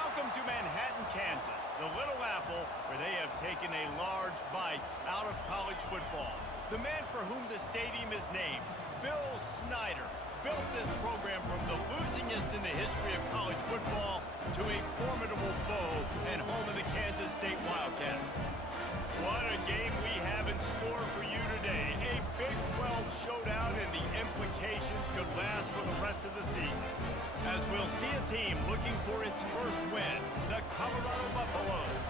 Welcome to Manhattan, Kansas, the Little Apple, where they have taken a large bite out of college football. The man for whom the stadium is named, Bill Snyder, built this program from the losingest in the history of college football to a formidable foe and home of the Kansas State Wildcats. What a game we have in store for you today. A Big 12 showdown, and the implications could last for the rest of the season. As we'll see a team looking for its first win, the Colorado Buffaloes,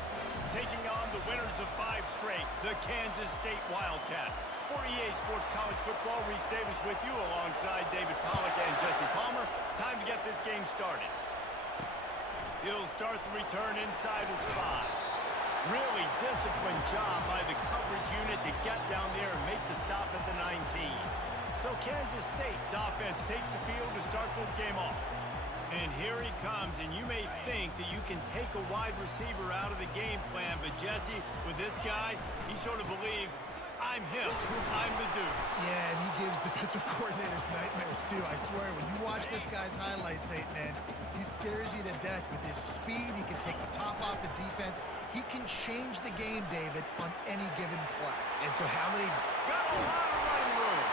taking on the winners of 5 straight, the Kansas State Wildcats. For EA Sports College Football, Reese Davis with you alongside David Pollack and Jesse Palmer. Time to get this game started. He'll start the return inside his 5. Really disciplined job by the coverage unit to get down there and make the stop at the 19. So Kansas State's offense takes the field to start this game off. And here he comes, and you may think that you can take a wide receiver out of the game plan, but Jesse, with this guy, he sort of believes, I'm him, I'm the dude. Yeah, and he gives defensive coordinators nightmares too. I swear, when you watch this guy's highlight tape, man, he scares you to death with his speed. He can take the top off the defense. He can change the game, David, on any given play. And so how many... Got a lot of running room.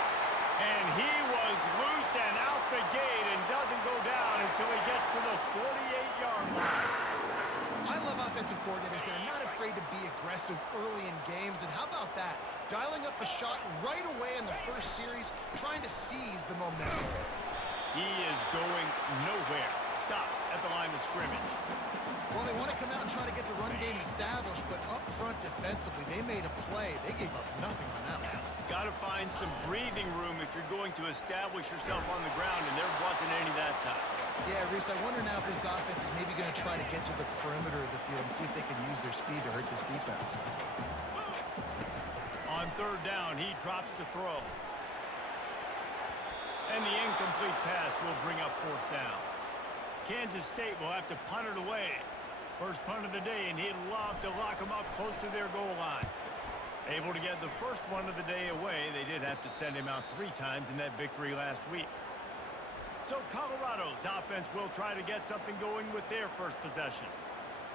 And he was loose and out the gate and doesn't go down until he gets to the 48-yard line. I love offensive coordinators that are not afraid to be aggressive early in games. And how about that? Dialing up a shot right away in the first series, trying to seize the momentum. He is going nowhere. Stop at the line of scrimmage. Well, they want to come out and try to get the run game established, but up front defensively, they made a play. They gave up nothing on that one. Got to find some breathing room if you're going to establish yourself on the ground, and there wasn't any that time. Yeah, Reese, I wonder now if this offense is maybe going to try to get to the perimeter of the field and see if they can use their speed to hurt this defense. On third down, he drops to throw. And the incomplete pass will bring up fourth down. Kansas State will have to punt it away. First punt of the day, and he'd love to lock them up close to their goal line. Able to get the first one of the day away. They did have to send him out 3 times in that victory last week. So Colorado's offense will try to get something going with their first possession.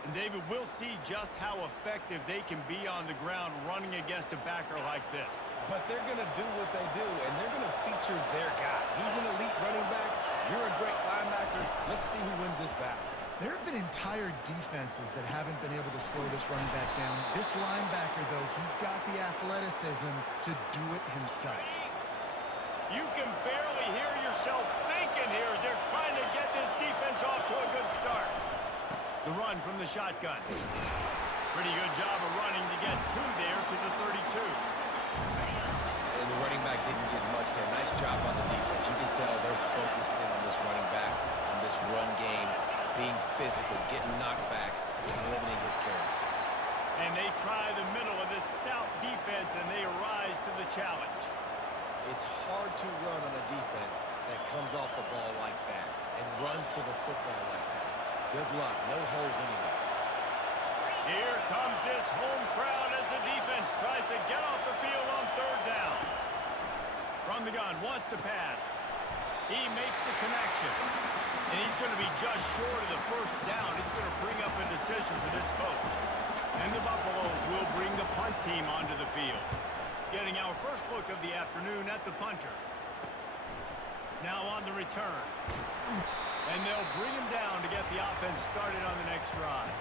And David, we'll see just how effective they can be on the ground running against a backer like this. But they're going to do what they do, and they're going to feature their guy. He's an elite running back. You're a great linebacker. Let's see who wins this battle. There have been entire defenses that haven't been able to slow this running back down. This linebacker, though, he's got the athleticism to do it himself. You can barely hear yourself thinking here as they're trying to get this defense off to a good start. The run from the shotgun. Pretty good job of running to get 2 there to the 32. And the running back didn't get much there. Nice job on the defense. You can tell they're focused in on this running back, on this run game, being physical, getting knockbacks, and limiting his carries. And they try the middle of this stout defense, and they rise to the challenge. It's hard to run on a defense that comes off the ball like that and runs to the football like that. Good luck. No holes anywhere. Here comes this home crowd as the defense tries to get off the field on third down. From the gun, wants to pass. He makes the connection. And he's going to be just short of the first down. It's going to bring up a decision for this coach. And the Buffaloes will bring the punt team onto the field. Getting our first look of the afternoon at the punter. Now on the return. And they'll bring him down to get the offense started on the next drive.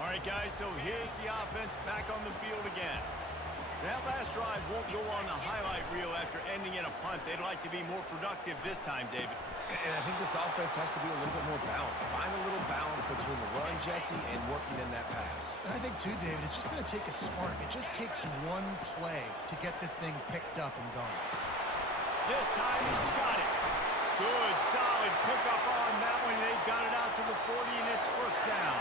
All right, guys, so here's the offense back on the field again. That last drive won't go on the highlight reel after ending in a punt. They'd like to be more productive this time, David. And I think this offense has to be a little bit more balanced. Find a little balance between the run, Jesse, and working in that pass. And I think, too, David, it's just going to take a spark. It just takes one play to get this thing picked up and going. This time he's got it. Good, solid pickup on that one. They've got it out to the 40, and it's first down.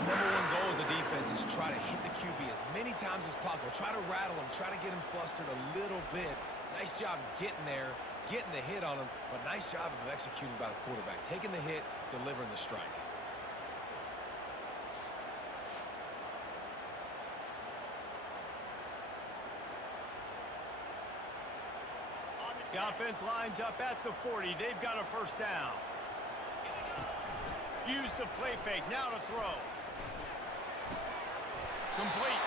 The number one goal as a defense is try to hit the QB as many times as possible. Try to rattle him. Try to get him flustered a little bit. Nice job getting there, getting the hit on him, but nice job of executing by the quarterback. Taking the hit, delivering the strike. The offense lines up at the 40. They've got a first down. Use the play fake. Now to throw. Complete.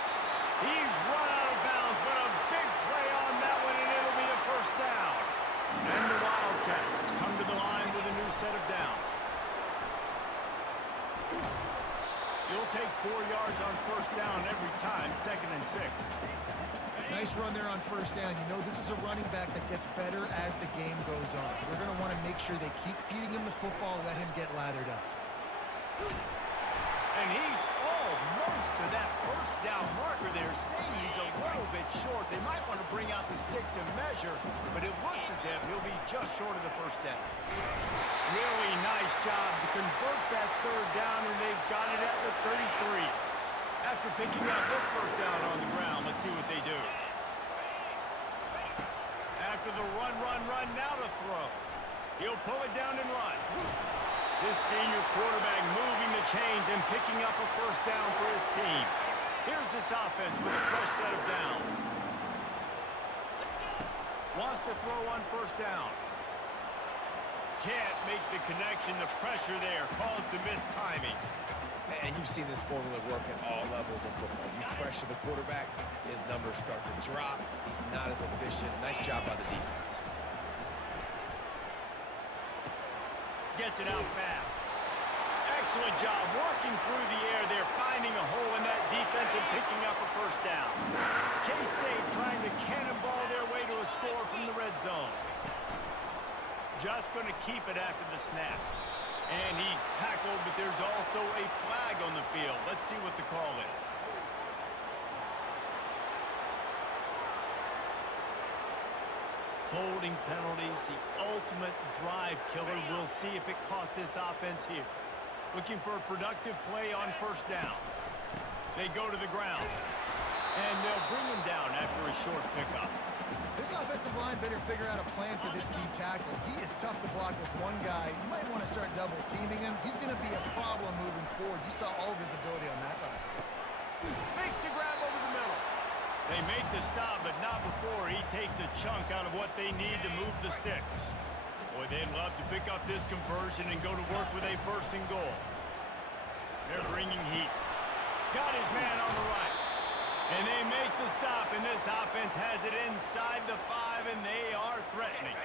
He's run out of bounds, but a big play on that one, and it'll be a first down. And the Wildcats come to the line with a new set of downs. You'll take 4 yards on first down every time, 2nd and 6. Nice run there on first down. You know, this is a running back that gets better as the game goes on. So they're going to want to make sure they keep feeding him the football, let him get lathered up. And he's almost to that first down marker there, saying he's a little bit short. They might want to bring out the sticks and measure, but it looks as if he'll be just short of the first down. Really nice job to convert that 3rd down, and they've got it at the 33. After picking up this first down on the ground, let's see what they do. After the run, now to throw. He'll pull it down and run. This senior quarterback moving the chains and picking up a first down for his team. Here's this offense with a fresh set of downs. Wants to throw on first down. Can't make the connection. The pressure there caused the missed timing. And you've seen this formula work at all levels of football. You pressure the quarterback, his numbers start to drop. He's not as efficient. Nice job by the defense. Gets it out fast. Excellent job working through the air there, finding a hole in that defense and picking up a first down. K-State trying to cannonball their way to a score from the red zone. Just going to keep it after the snap. And he's tackled, but there's also a flag on the field. Let's see what the call is. Holding penalties, the ultimate drive killer. We'll see if it costs this offense here. Looking for a productive play on first down. They go to the ground. And they'll bring him down after a short pickup. This offensive line better figure out a plan for this D tackle. He is tough to block with one guy. You might want to start double teaming him. He's going to be a problem moving forward. You saw all of his ability on that last play. Makes the grab over the middle. They make the stop, but not before he takes a chunk out of what they need to move the sticks. Boy, they'd love to pick up this conversion and go to work with a 1st and goal. They're bringing heat. Got his man on the right. And they make the stop, and this offense has it inside the 5, and they are threatening.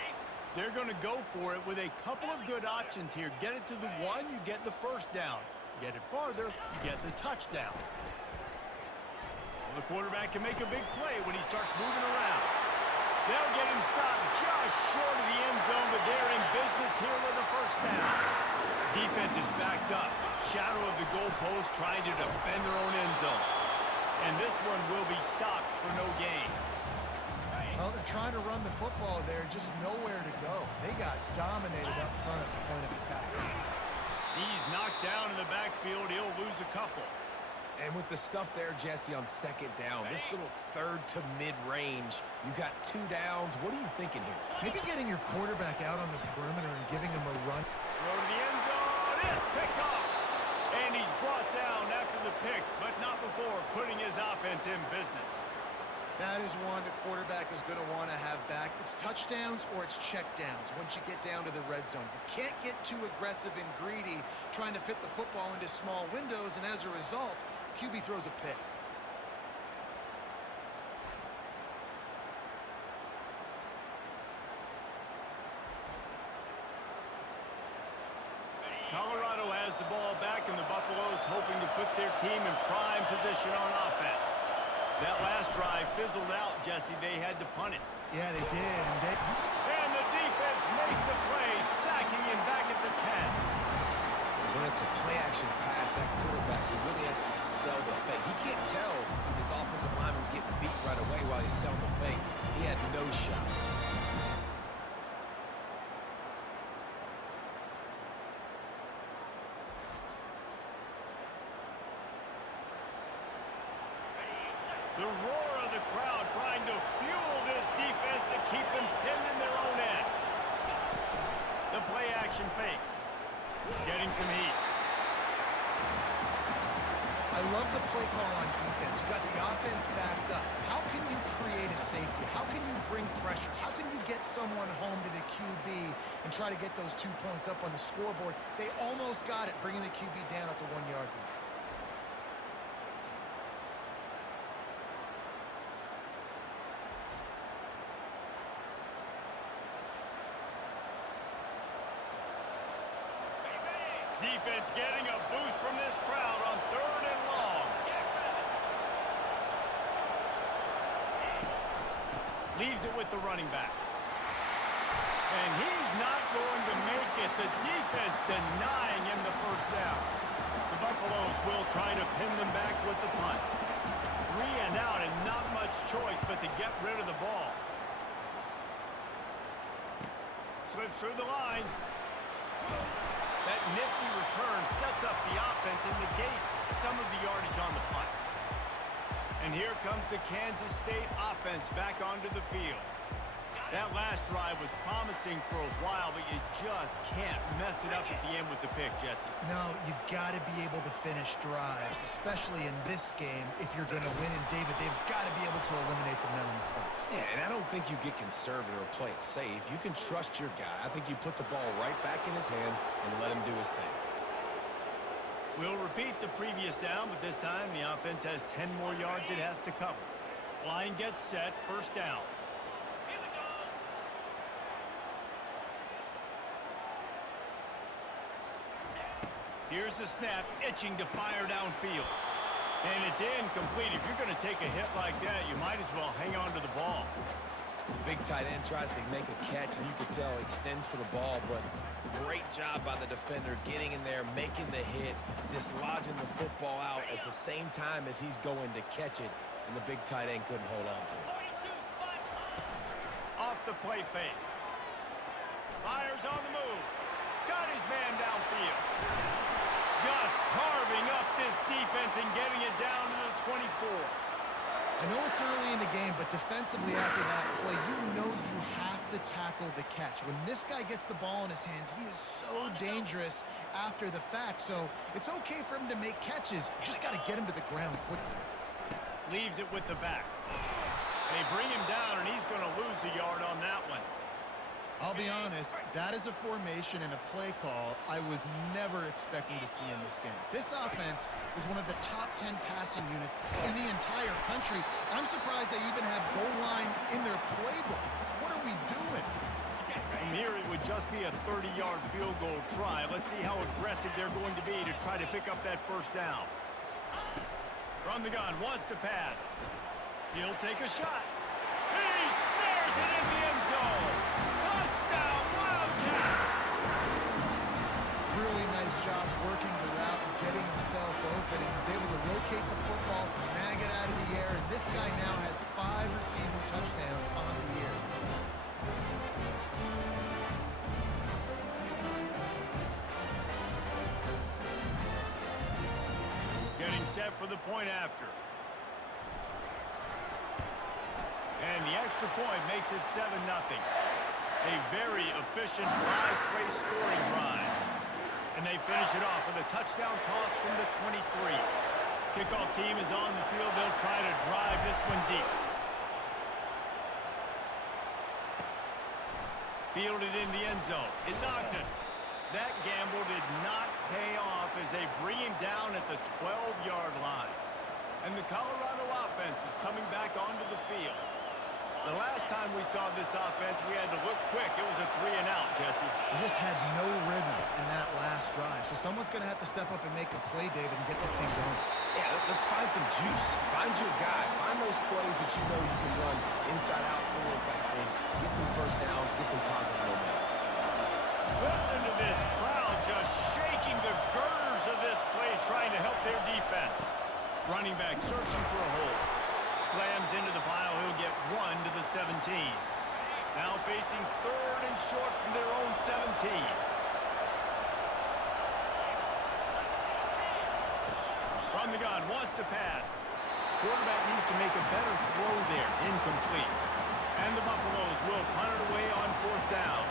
They're going to go for it with a couple of good options here. Get it to the 1, you get the first down. Get it farther, you get the touchdown. Well, the quarterback can make a big play when he starts moving around. They'll get him stopped just short of the end zone, but they're in business here with a first down. Defense is backed up. Shadow of the goalpost trying to defend their own end zone. And this one will be stopped for no gain. Well, they're trying to run the football there, just nowhere to go. They got dominated up front at the point of attack. He's knocked down in the backfield. He'll lose a couple. And with the stuff there, Jesse, on 2nd down, this little 3rd to mid-range, you got 2 downs. What are you thinking here? Maybe getting your quarterback out on the perimeter and giving him a run. Throw to the end zone. It's picked off. And he's brought down after the pick, but not before putting his offense in business. That is one the quarterback is going to want to have back. It's touchdowns or it's checkdowns once you get down to the red zone. You can't get too aggressive and greedy trying to fit the football into small windows, and as a result, QB throws a pick. Colorado has the ball back, and the Buffaloes hoping to put their team in prime position on offense. That last drive fizzled out, Jesse. They had to punt it. Yeah, they did. And the defense makes a play, sacking him back at the 10. When it's a play-action pass, that quarterback, he really has to sell the fake. He can't tell his offensive lineman's getting beat right away while he's selling the fake. He had no shot. The roar of the crowd trying to fuel this defense to keep them pinned in their own end. The play-action fake. Getting some heat. I I love the play call on defense. You got the offense backed up. How can you create a safety? How can you bring pressure? How can you get someone home to the QB and try to get those 2 points up on the scoreboard? They almost got it, bringing the QB down at the 1-yard line. Defense getting a boost from this crowd on 3rd and long. Leaves it with the running back. And he's not going to make it. The defense denying him the first down. The Buffaloes will try to pin them back with the punt. 3 and out and not much choice but to get rid of the ball. Slips through the line. That nifty return sets up the offense and negates some of the yardage on the punt. And here comes the Kansas State offense back onto the field. That last drive was promising for a while, but you just can't mess it up at the end with the pick, Jesse. No, you've got to be able to finish drives, especially in this game. If you're going to win, and David, they've got to be able to eliminate the mental mistakes. Yeah, and I don't think you get conservative or play it safe. You can trust your guy. I think you put the ball right back in his hands and let him do his thing. We'll repeat the previous down, but this time the offense has 10 more yards it has to cover. Line gets set, first down. Here's the snap, itching to fire downfield. And it's incomplete. If you're going to take a hit like that, you might as well hang on to the ball. The big tight end tries to make a catch, and you could tell he extends for the ball, but great job by the defender getting in there, making the hit, dislodging the football out at the same time as he's going to catch it, and the big tight end couldn't hold on to it. Off the play fake. Fires on the move. Got his man downfield. Just carving up this defense and getting it down to the 24. I know it's early in the game, but defensively after that play, you know you have to tackle the catch. When this guy gets the ball in his hands, he is so dangerous after the fact. So it's okay for him to make catches. You just got to get him to the ground quickly. Leaves it with the back. They bring him down, and he's going to lose a yard on that one. I'll be honest, that is a formation and a play call I was never expecting to see in this game. This offense is one of the top 10 passing units in the entire country. I'm surprised they even have goal line in their playbook. What are we doing? From here, it would just be a 30-yard field goal try. Let's see how aggressive they're going to be to try to pick up that first down. From the gun, wants to pass. He'll take a shot. He snares it in the end zone. Touchdown, Wildcats! Really nice job working the route and getting himself open. He was able to locate the football, snag it out of the air, and this guy now has 5 receiving touchdowns on the year. Getting set for the point after. And the extra point makes it 7-0. A very efficient 5-play scoring drive. And they finish it off with a touchdown toss from the 23. Kickoff team is on the field. They'll try to drive this one deep. Fielded in the end zone. It's Ogden. That gamble did not pay off as they bring him down at the 12-yard line. And the Colorado offense is coming back onto the field. The last time we saw this offense, we had to look quick. It was a 3-and-out, Jesse. We just had no rhythm in that last drive. So someone's going to have to step up and make a play, David, and get this thing going. Yeah, let's find some juice. Find your guy. Find those plays that you know you can run inside out, forward, backwards. Get some first downs. Get some positive momentum. Listen to this crowd just shaking the girders of this place, trying to help their defense. Running back searching for a hole. Slams into the pile. He'll get 1 to the 17. Now facing 3rd and short from their own 17. From the gun, wants to pass. Quarterback needs to make a better throw there. Incomplete. And the Buffaloes will punt it away on 4th down.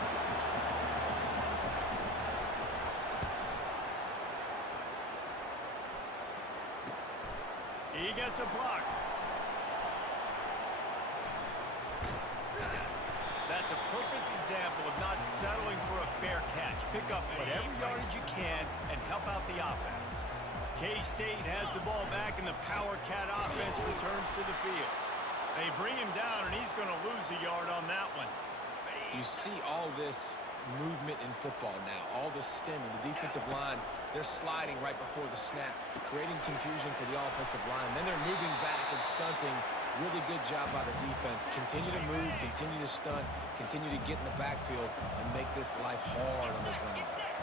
He gets a block. That's a perfect example of not settling for a fair catch. Pick up whatever yardage you can and help out the offense. K-State has the ball back, and the Power Cat offense returns to the field. They bring him down, and he's going to lose a yard on that one. You see all this movement in football now, all the stemming. The defensive line, they're sliding right before the snap, creating confusion for the offensive line. Then they're moving back and stunting. Really good job by the defense. Continue to move, continue to stunt, continue to get in the backfield, and make this life hard on this running back.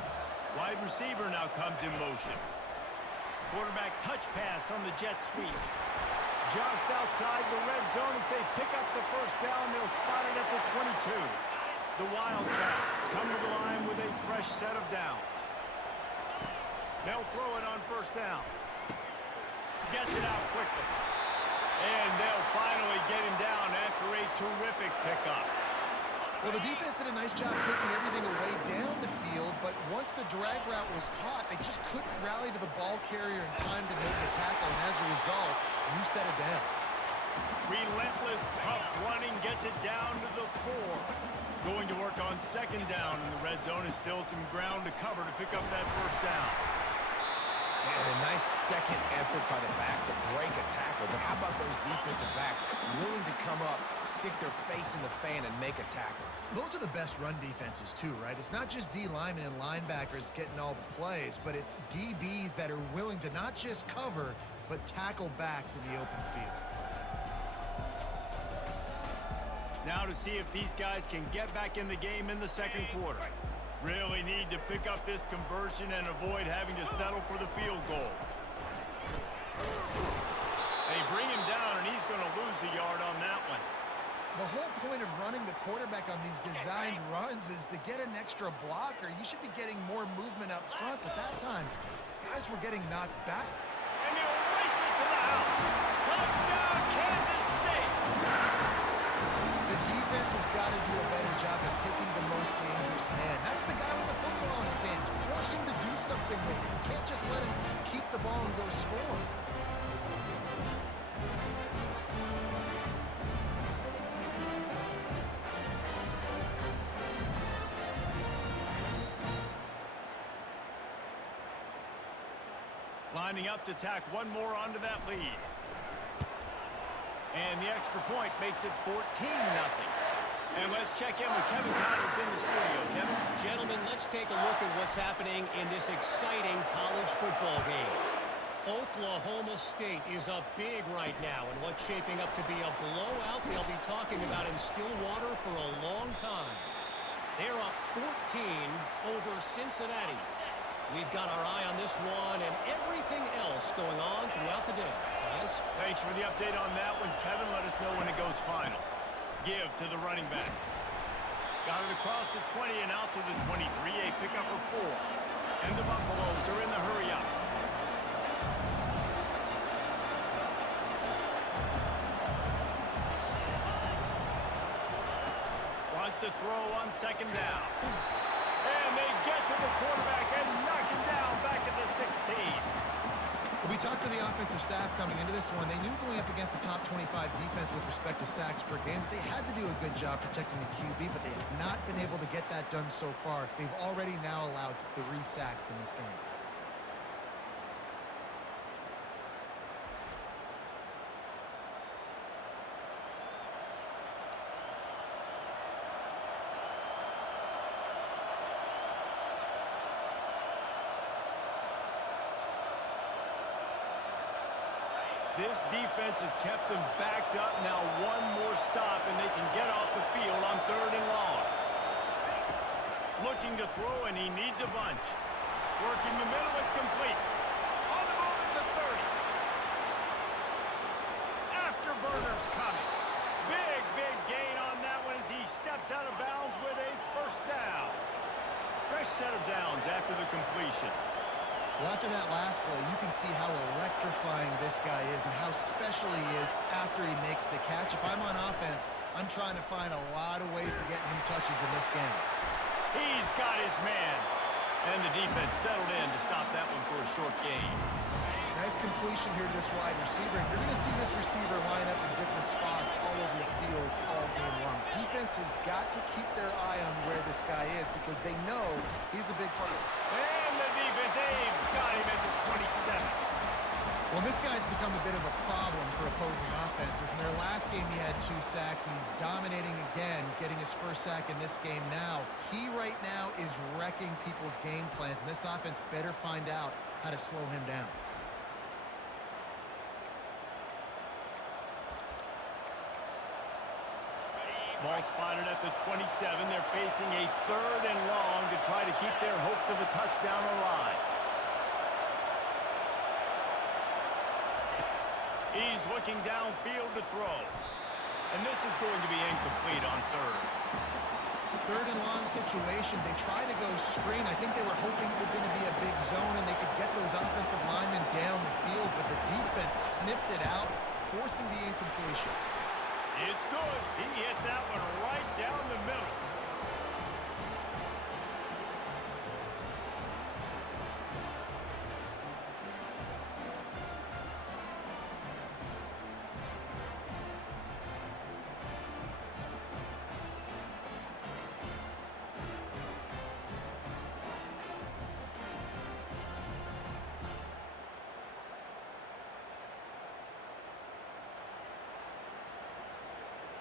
Wide receiver now comes in motion. Quarterback touch pass on the jet sweep. Just outside the red zone as they pick up the first down. They'll spot it at the 22. The Wildcats come to the line with a fresh set of downs. They'll throw it on first down. Gets it out quickly. And they'll finally get him down after a terrific pickup. Well, the defense did a nice job taking everything away down the field, but once the drag route was caught, they just couldn't rally to the ball carrier in time to make the tackle, and as a result, new set of downs. Relentless, tough running gets it down to the 4. Going to work on second down, and the red zone is still some ground to cover to pick up that first down. And a nice second effort by the back to break a tackle. But how about those defensive backs willing to come up, stick their face in the fan, and make a tackle? Those are the best run defenses too, right? It's not just D linemen and linebackers getting all the plays, but it's DBs that are willing to not just cover, but tackle backs in the open field. Now to see if these guys can get back in the game in the second quarter. Really need to pick up this conversion and avoid having to settle for the field goal. They bring him down, and he's going to lose a yard on that one. The whole point of running the quarterback on these designed runs is to get an extra blocker. You should be getting more movement up front. At that time, guys were getting knocked back. And he'll race it to the house. Touchdown, Kansas State. The defense has got to do a better job of taking the most dangerous man. That's the guy with the football in his hands. Force him to do something with it. You can't just let him keep the ball and go score. Lining up to tack one more onto that lead. And the extra point makes it 14-0. And let's check in with Kevin Connors in the studio. Kevin? Gentlemen, let's take a look at what's happening in this exciting college football game. Oklahoma State is up big right now in what's shaping up to be a blowout they'll be talking about in Stillwater for a long time. They're up 14 over Cincinnati. We've got our eye on this one and everything else going on throughout the day. Guys? Thanks for the update on that one, Kevin. Let us know when it goes final. Give to the running back. Got it across the 20 and out to the 23. A pickup of 4. And the Buffaloes are in the hurry up. Wants to throw on second down. And they get to the quarterback and knock him down back at the 16. We talked to the offensive staff coming into this one. They knew going up against the top 25 defense with respect to sacks per game, they had to do a good job protecting the QB, but they have not been able to get that done so far. They've already now allowed 3 sacks in this game. This defense has kept them backed up. Now one more stop, and they can get off the field on 3rd and long. Looking to throw, and he needs a bunch. Working the middle, it's complete. On the move at the 30. Afterburners coming. Big gain on that one as he steps out of bounds with a first down. Fresh set of downs after the completion. Well, after that last play, you can see how electrifying this guy is and how special he is after he makes the catch. If I'm on offense, I'm trying to find a lot of ways to get him touches in this game. He's got his man. And the defense settled in to stop that one for a short gain. Now Nice completion here to this wide receiver. And you're going to see this receiver line up in different spots all over the field all game long. Defense has got to keep their eye on where this guy is because they know he's a big part of it. And the defense, they've got him at the 27. Well, this guy's become a bit of a problem for opposing offenses. In their last game, he had 2 sacks, and he's dominating again, getting his first sack in this game now. He right now is wrecking people's game plans, and this offense better find out how to slow him down. Ball spotted at the 27. They're facing a 3rd and long to try to keep their hopes of a touchdown alive. He's looking downfield to throw. And this is going to be incomplete on 3rd. 3rd and long situation. They try to go screen. I think they were hoping it was going to be a big zone and they could get those offensive linemen down the field, but the defense sniffed it out, forcing the incompletion. It's good. He hit that one right down the middle.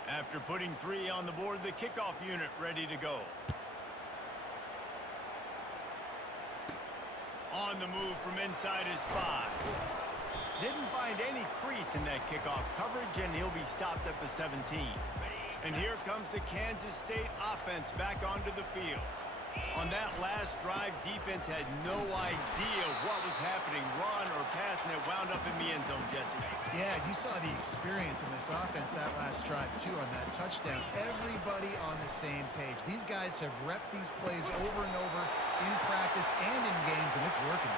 After putting 3 on the board, the kickoff unit ready to go. On the move from inside his 5. Didn't find any crease in that kickoff coverage, and he'll be stopped at the 17. And here comes the Kansas State offense back onto the field. On that last drive, defense had no idea what was happening, run or pass, and it wound up in the end zone, Jesse. Yeah, you saw the experience in this offense that last drive, too, on that touchdown. Everybody on the same page. These guys have repped these plays over and over in practice and in games, and it's working.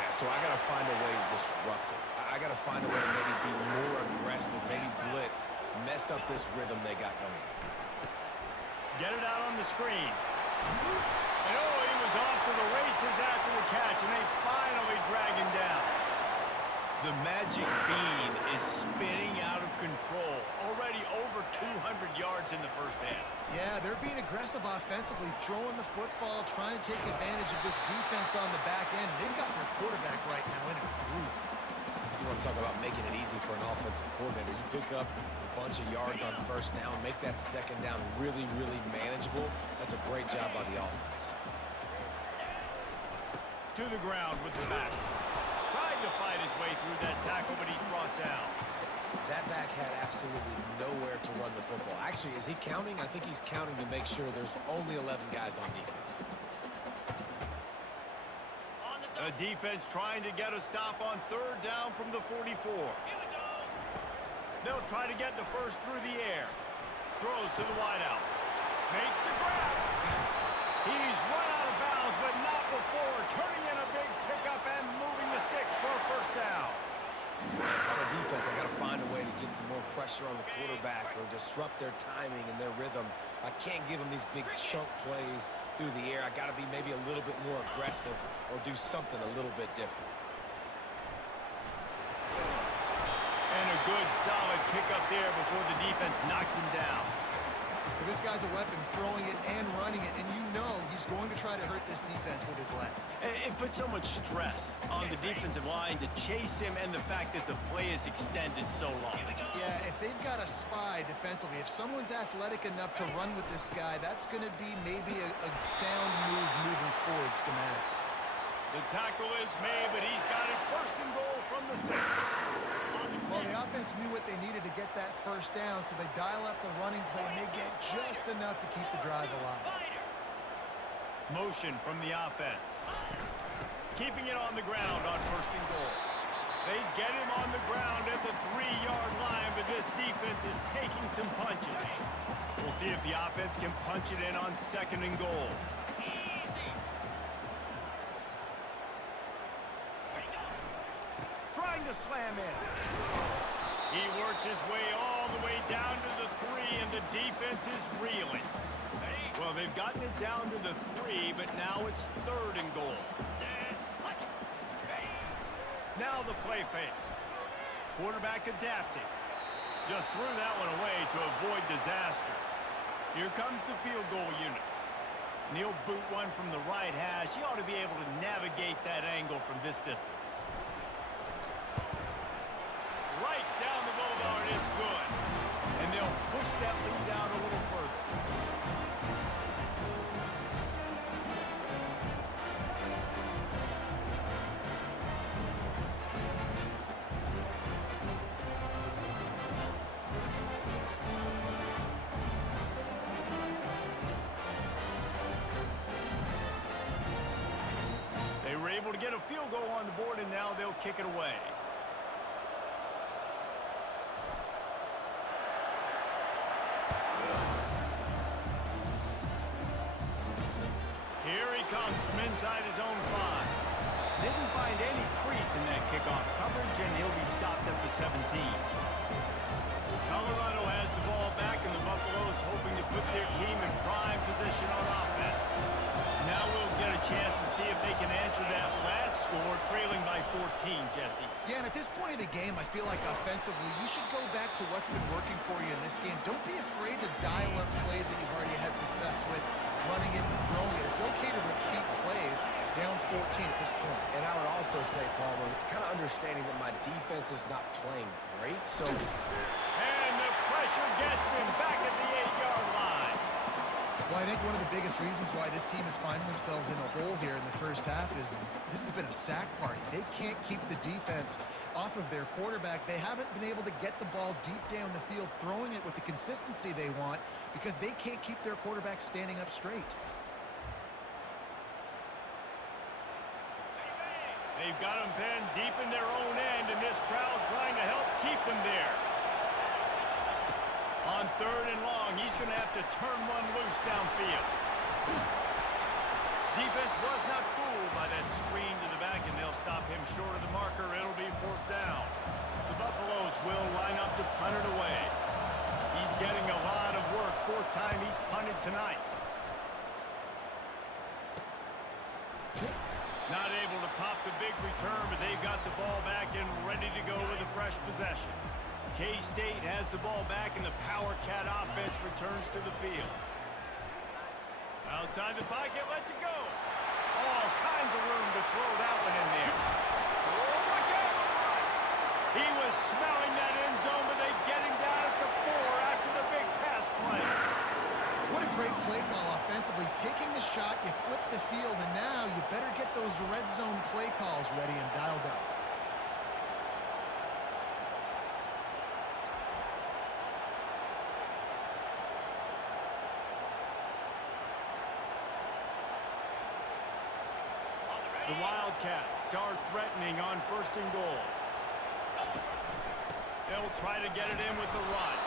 Yeah, so I got to find a way to disrupt it. I got to find a way to maybe be more aggressive, maybe blitz, mess up this rhythm they got going. Get it out on the screen. And oh, he was off to the races after the catch, and they finally drag him down. The magic bean is spinning out of control. Already over 200 yards in the first half. Yeah, they're being aggressive offensively, throwing the football, trying to take advantage of this defense on the back end. They've got their quarterback right now in a groove. You want to talk about making it easy for an offensive coordinator. You pick up a bunch of yards on 1st down, make that 2nd down really, really manageable. That's a great job by the offense. To the ground with the back. Trying to fight his way through that tackle, but he's brought down. That back had absolutely nowhere to run the football. Actually, is he counting? I think he's counting to make sure there's only 11 guys on defense. A defense trying to get a stop on 3rd down from the 44. They'll try to get the first through the air. Throws to the wideout. Makes the grab. He's run out of bounds, but not before turning in a big pickup and moving the sticks for a 1st down. On the defense, I got to find a way to get some more pressure on the quarterback or disrupt their timing and their rhythm. I can't give them these big chunk plays through the air. I got to be maybe a little bit more aggressive or do something a little bit different. And a good, solid pickup there before the defense knocks him down. But this guy's a weapon, throwing it and running it, and you know he's going to try to hurt this defense with his legs. It puts so much stress on the defensive line to chase him and the fact that the play is extended so long. Yeah, if they've got a spy defensively, if someone's athletic enough to run with this guy, that's going to be maybe a sound move moving forward schematic. The tackle is made, but he's got it 1st and goal from the 6. Well, the offense knew what they needed to get that 1st down, so they dial up the running play, and they get just enough to keep the drive alive. Motion from the offense. Keeping it on the ground on 1st and goal. They get him on the ground at the 3-yard line, but this defense is taking some punches. We'll see if the offense can punch it in on 2nd and goal. Trying to slam in. He works his way all the way down to the 3, and the defense is reeling. Well, they've gotten it down to the 3, but now it's 3rd and goal. Now the play fake. Quarterback adapting. Just threw that one away to avoid disaster. Here comes the field goal unit. He'll boot one from the right hash. He ought to be able to navigate that angle from this distance. Right down the boulevard, it's good. And they'll push that lead out a little further. They were able to get a field goal on the board, and now they'll kick it away. Here he comes from inside his own 5. Didn't find any crease in that kickoff coverage, and he'll be stopped at the 17. Colorado has the ball back, and the Buffaloes hoping to put their team in prime position on offense. Now we'll get a chance to see if they can answer that last score, trailing by 14, Jesse. Yeah, and at this point of the game, I feel like offensively, you should go back to what's been working for you in this game. Don't be afraid to dial up plays that you've already had success with, running it and throwing it. It's okay to repeat plays down 14 at this point. And I would also say, Palmer, kind of understanding that my defense is not playing great, so... And the pressure gets him back at the 8-yard line. Well, I think one of the biggest reasons why this team is finding themselves in a hole here in the first half is this has been a sack party. They can't keep the defense off of their quarterback. They haven't been able to get the ball deep down the field, throwing it with the consistency they want because they can't keep their quarterback standing up straight. They've got him pinned deep in their own end, and this crowd trying to help keep him there. On 3rd and long, he's going to have to turn one loose downfield. Defense was not fooled by that screen to the back, and they'll stop him short of the marker. It'll be 4th down. The Buffaloes will line up to punt it away. He's getting a lot of work. 4th time he's punted tonight. Not able to pop the big return, but they've got the ball back and ready to go with a fresh possession. K-State has the ball back, and the Power Cat offense returns to the field. Outside the pocket, lets it go. All kinds of room to throw that one in there. Oh, look out! He was smelling that end zone, but they get him down at the 4 after the big pass play. What a great play call offensively. Taking the shot, you flip the field, and now you better get those red zone play calls ready and dialed up. The Wildcats are threatening on 1st and goal. They'll try to get it in with the run.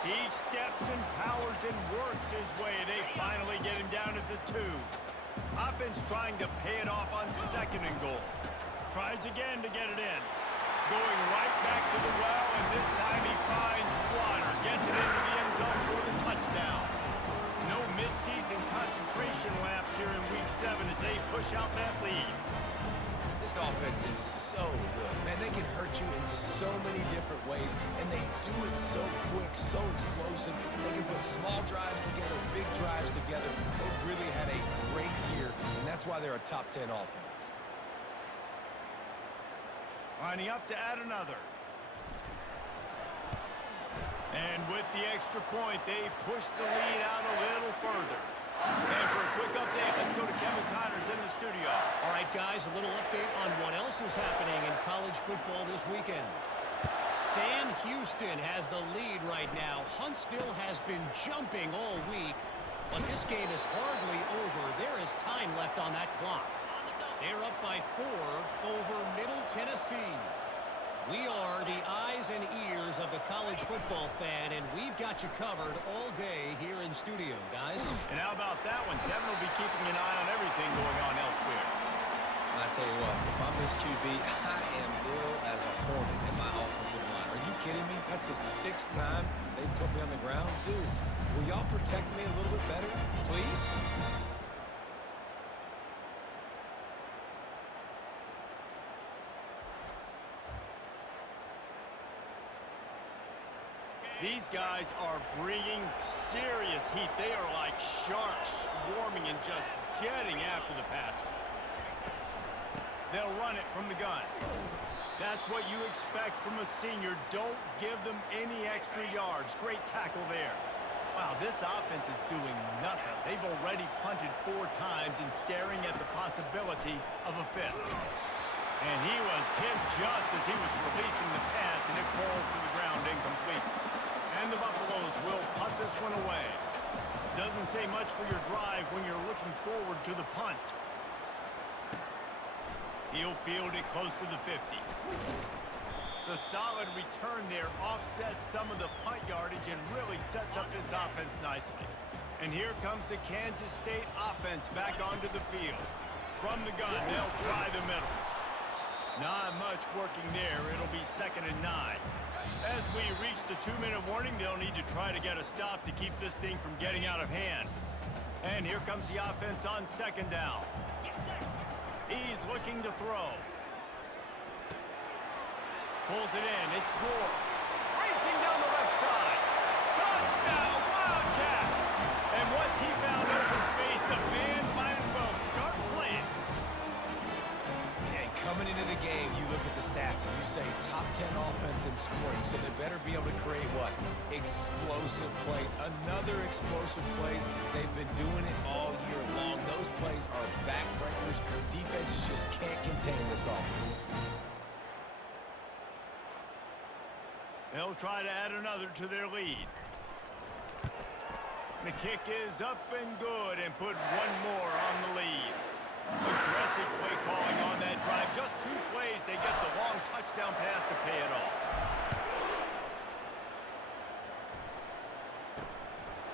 He steps and powers and works his way. They finally get him down at the 2. Offense trying to pay it off on 2nd and goal. Tries again to get it in. Going right back to the well, and this time he finds water. Gets it into the end zone for the touchdown. No mid-season concentration laps here in Week 7 as they push out that lead. This offense is so good. Man, they can hurt you in so many different ways, and they do it so quick, so explosive. They can put small drives together, big drives together. They've really had a great year, and that's why they're a top 10 offense. Lining up to add another. And with the extra point, they push the lead out a little further. And for a quick update, let's go to Kevin Connors in the studio. All right, guys, a little update on what else is happening in college football this weekend. Sam Houston has the lead right now. Huntsville has been jumping all week, but this game is hardly over. There is time left on that clock. They're up by 4 over Middle Tennessee. We are the eyes and ears of the college football fan, and we've got you covered all day here in studio, guys. And how about that one? Kevin will be keeping an eye on everything going on elsewhere. And I tell you what, if I'm this QB, I am ill as a hornet in my offensive line. Are you kidding me? That's the 6th time they put me on the ground. Dudes, will y'all protect me a little bit better, please? These guys are bringing serious heat. They are like sharks swarming and just getting after the passer. They'll run it from the gun. That's what you expect from a senior. Don't give them any extra yards. Great tackle there. Wow, this offense is doing nothing. They've already punted 4 times and staring at the possibility of a 5th. And he was hit just as he was releasing the pass, and it falls to the ground incomplete. And the Buffaloes will punt this one away. Doesn't say much for your drive when you're looking forward to the punt. He'll field it close to the 50. The solid return there offsets some of the punt yardage and really sets up this offense nicely. And here comes the Kansas State offense back onto the field. From the gun, they'll try the middle. Not much working there. It'll be 2nd and 9. As we reach the 2-minute warning, they'll need to try to get a stop to keep this thing from getting out of hand. And here comes the offense on 2nd down. He's looking to throw. Pulls it in. It's Gore. Racing down the left side. Touchdown, Wildcats! And once he found open space, the band might as well start playing. Hey, coming into the game, you look at the stats and you say top 10 offense in scoring, so they better be able to create what? Explosive plays. Another explosive plays. They've been doing it all year long. Those plays are backbreakers. Defenses just can't contain this offense. They'll try to add another to their lead. The kick is up and good and put one more on the lead. Aggressive play calling on that drive. Just 2 plays, they get the long touchdown pass to pay it off.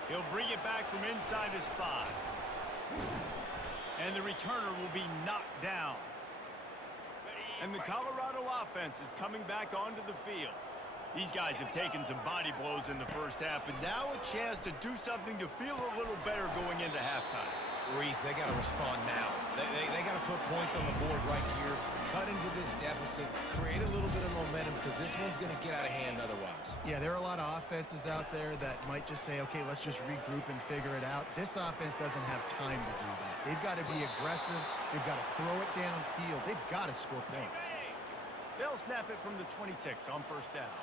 He'll bring it back from inside his spot. And the returner will be knocked down. And the Colorado offense is coming back onto the field. These guys have taken some body blows in the first half, but now a chance to do something to feel a little better going into halftime. Reese, they got to respond now. They got to put points on the board right here, cut into this deficit, create a little bit of momentum, because this one's going to get out of hand otherwise. Yeah, there are a lot of offenses out there that might just say, okay, let's just regroup and figure it out. This offense doesn't have time to do that. They've got to be aggressive. They've got to throw it downfield. They've got to score points. They'll snap it from the 26 on 1st down.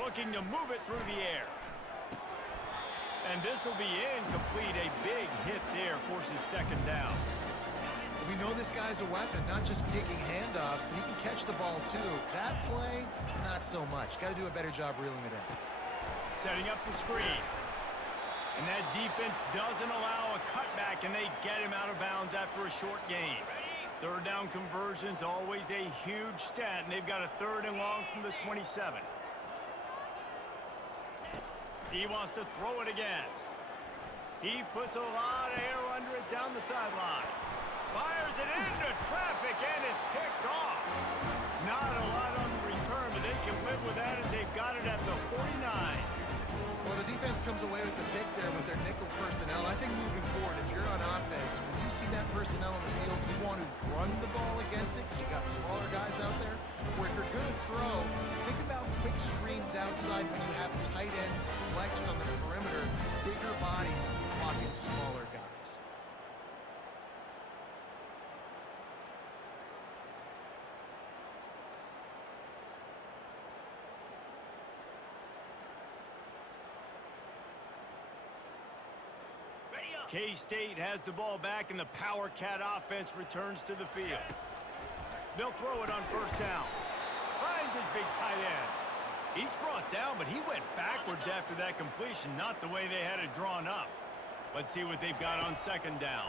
Looking to move it through the air. And this will be incomplete. A big hit there forces 2nd down. We know this guy's a weapon, not just taking handoffs, but he can catch the ball too. That play, not so much. Got to do a better job reeling it in. Setting up the screen. And that defense doesn't allow a cutback, and they get him out of bounds after a short gain. 3rd down conversion's always a huge stat, and they've got a 3rd and long from the 27. He wants to throw it again. He puts a lot of air under it down the sideline. Fires it into traffic, and it's picked off. Not a lot on the return, but they can live with that as they've got it at the 49. Well, the defense comes away with the pick there with their nickel personnel. I think moving forward, if you're on offense, when you see that personnel on the field, you want to run the ball against it because you got smaller guys out there. Or if you're going to throw, think about quick screens outside when you have tight ends flexed on the perimeter, bigger bodies blocking smaller guys. K-State has the ball back, and the Power Cat offense returns to the field. They'll throw it on 1st down. Finds his big tight end. He's brought down, but he went backwards after that completion, not the way they had it drawn up. Let's see what they've got on 2nd down.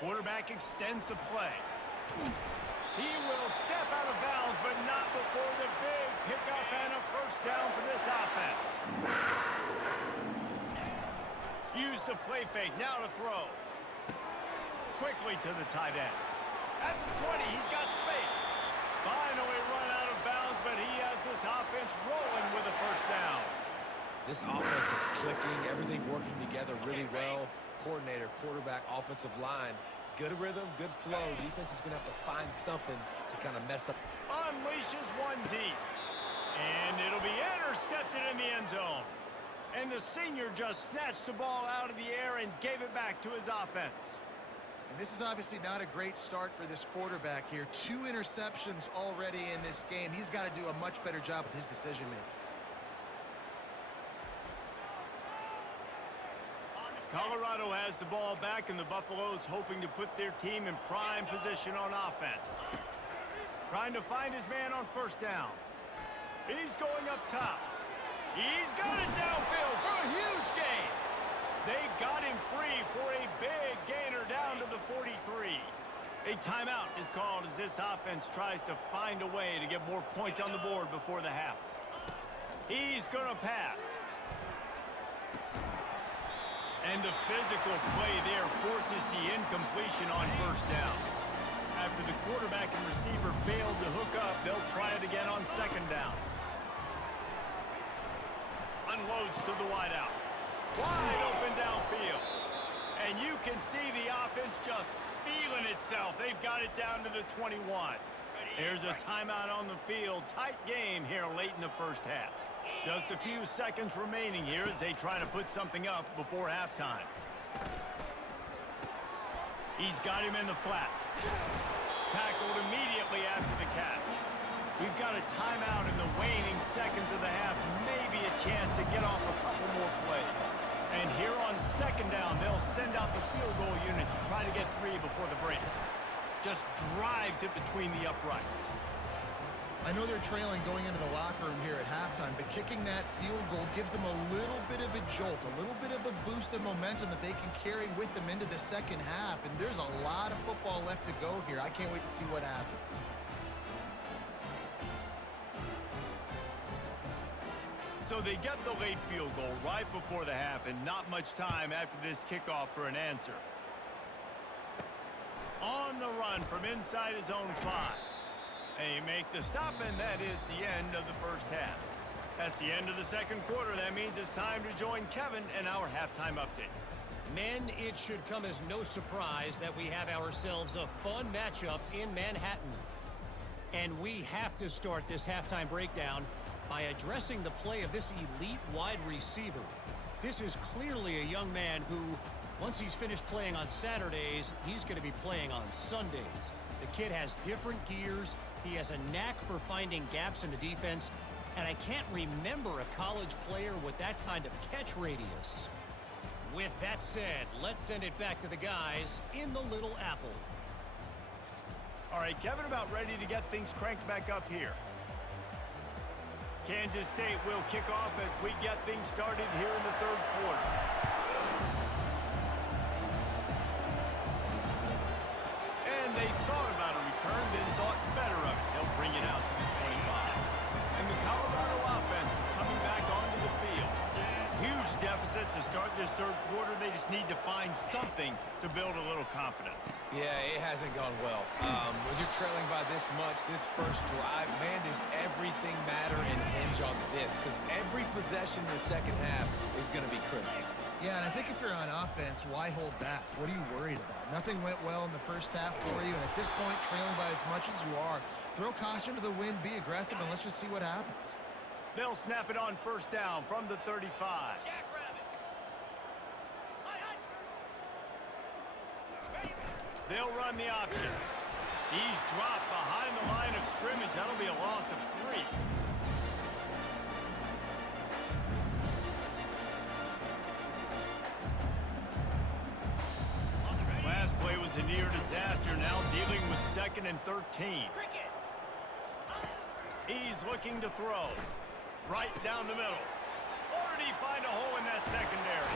Quarterback extends the play. He will step out of bounds, but not before the big pickup and a 1st down for this offense. Use the play fake, now to throw. Quickly to the tight end. At the 20, he's got space. Finally run out of bounds, but he has this offense rolling with a 1st down. This offense is clicking, everything working together really well. Coordinator, quarterback, offensive line. Good rhythm, good flow. Defense is going to have to find something to kind of mess up. Unleashes one deep. And it'll be intercepted in the end zone. And the senior just snatched the ball out of the air and gave it back to his offense. And this is obviously not a great start for this quarterback here. 2 interceptions already in this game. He's got to do a much better job with his decision-making. Colorado has the ball back, and the Buffaloes hoping to put their team in prime position on offense. Trying to find his man on first down. He's going up top. He's got it downfield for a huge gain. They got him free for a big gainer down to the 43. A timeout is called as this offense tries to find a way to get more points on the board before the half. He's going to pass. And the physical play there forces the incompletion on first down. After the quarterback and receiver failed to hook up, they'll try it again on second down. Unloads to the wideout. Wide open downfield. And you can see the offense just feeling itself. They've got it down to the 21. There's a timeout on the field. Tight game here late in the first half. Just a few seconds remaining here as they try to put something up before halftime. He's got him in the flat. Tackled immediately after the catch. We've got a timeout in the waning seconds of the half. Maybe a chance to get off a couple more plays. And here on second down, they'll send out the field goal unit to try to get 3 before the break. Just drives it between the uprights. I know they're trailing going into the locker room here at halftime, but kicking that field goal gives them a little bit of a jolt, a little bit of a boost of momentum that they can carry with them into the second half. And there's a lot of football left to go here. I can't wait to see what happens. So they get the late field goal right before the half, and not much time after this kickoff for an answer. On the run from inside his own 5. They make the stop, and that is the end of the first half. That's the end of the second quarter. That means it's time to join Kevin in our halftime update. Men, it should come as no surprise that we have ourselves a fun matchup in Manhattan. And we have to start this halftime breakdown by addressing the play of this elite wide receiver. This is clearly a young man who, once he's finished playing on Saturdays, he's going to be playing on Sundays. The kid has different gears. He has a knack for finding gaps in the defense. And I can't remember a college player with that kind of catch radius. With that said, let's send it back to the guys in the Little Apple. All right, Kevin, about ready to get things cranked back up here. Kansas State will kick off as we get things started here in the third quarter. And they thought about a return, then thought better of it. They'll bring it out to the 25. And the Colorado offense is coming back onto the field. Huge deficit to start this third quarter. They just need to find something to build a little confidence. Yeah, it hasn't gone well. When you're trailing by this much, this first drive, man, does everything matter and hinge on this? Because every possession in the second half is going to be critical. Yeah, and I think if you're on offense, why hold back? What are you worried about? Nothing went well in the first half for you, and at this point, trailing by as much as you are, throw caution to the wind, be aggressive, and let's just see what happens. They'll snap it on first down from the 35. They'll run the option. He's dropped behind the line of scrimmage. That'll be a loss of 3. Last play was a near disaster. Now dealing with 2nd and 13. He's looking to throw. Right down the middle. Or did he find a hole in that secondary?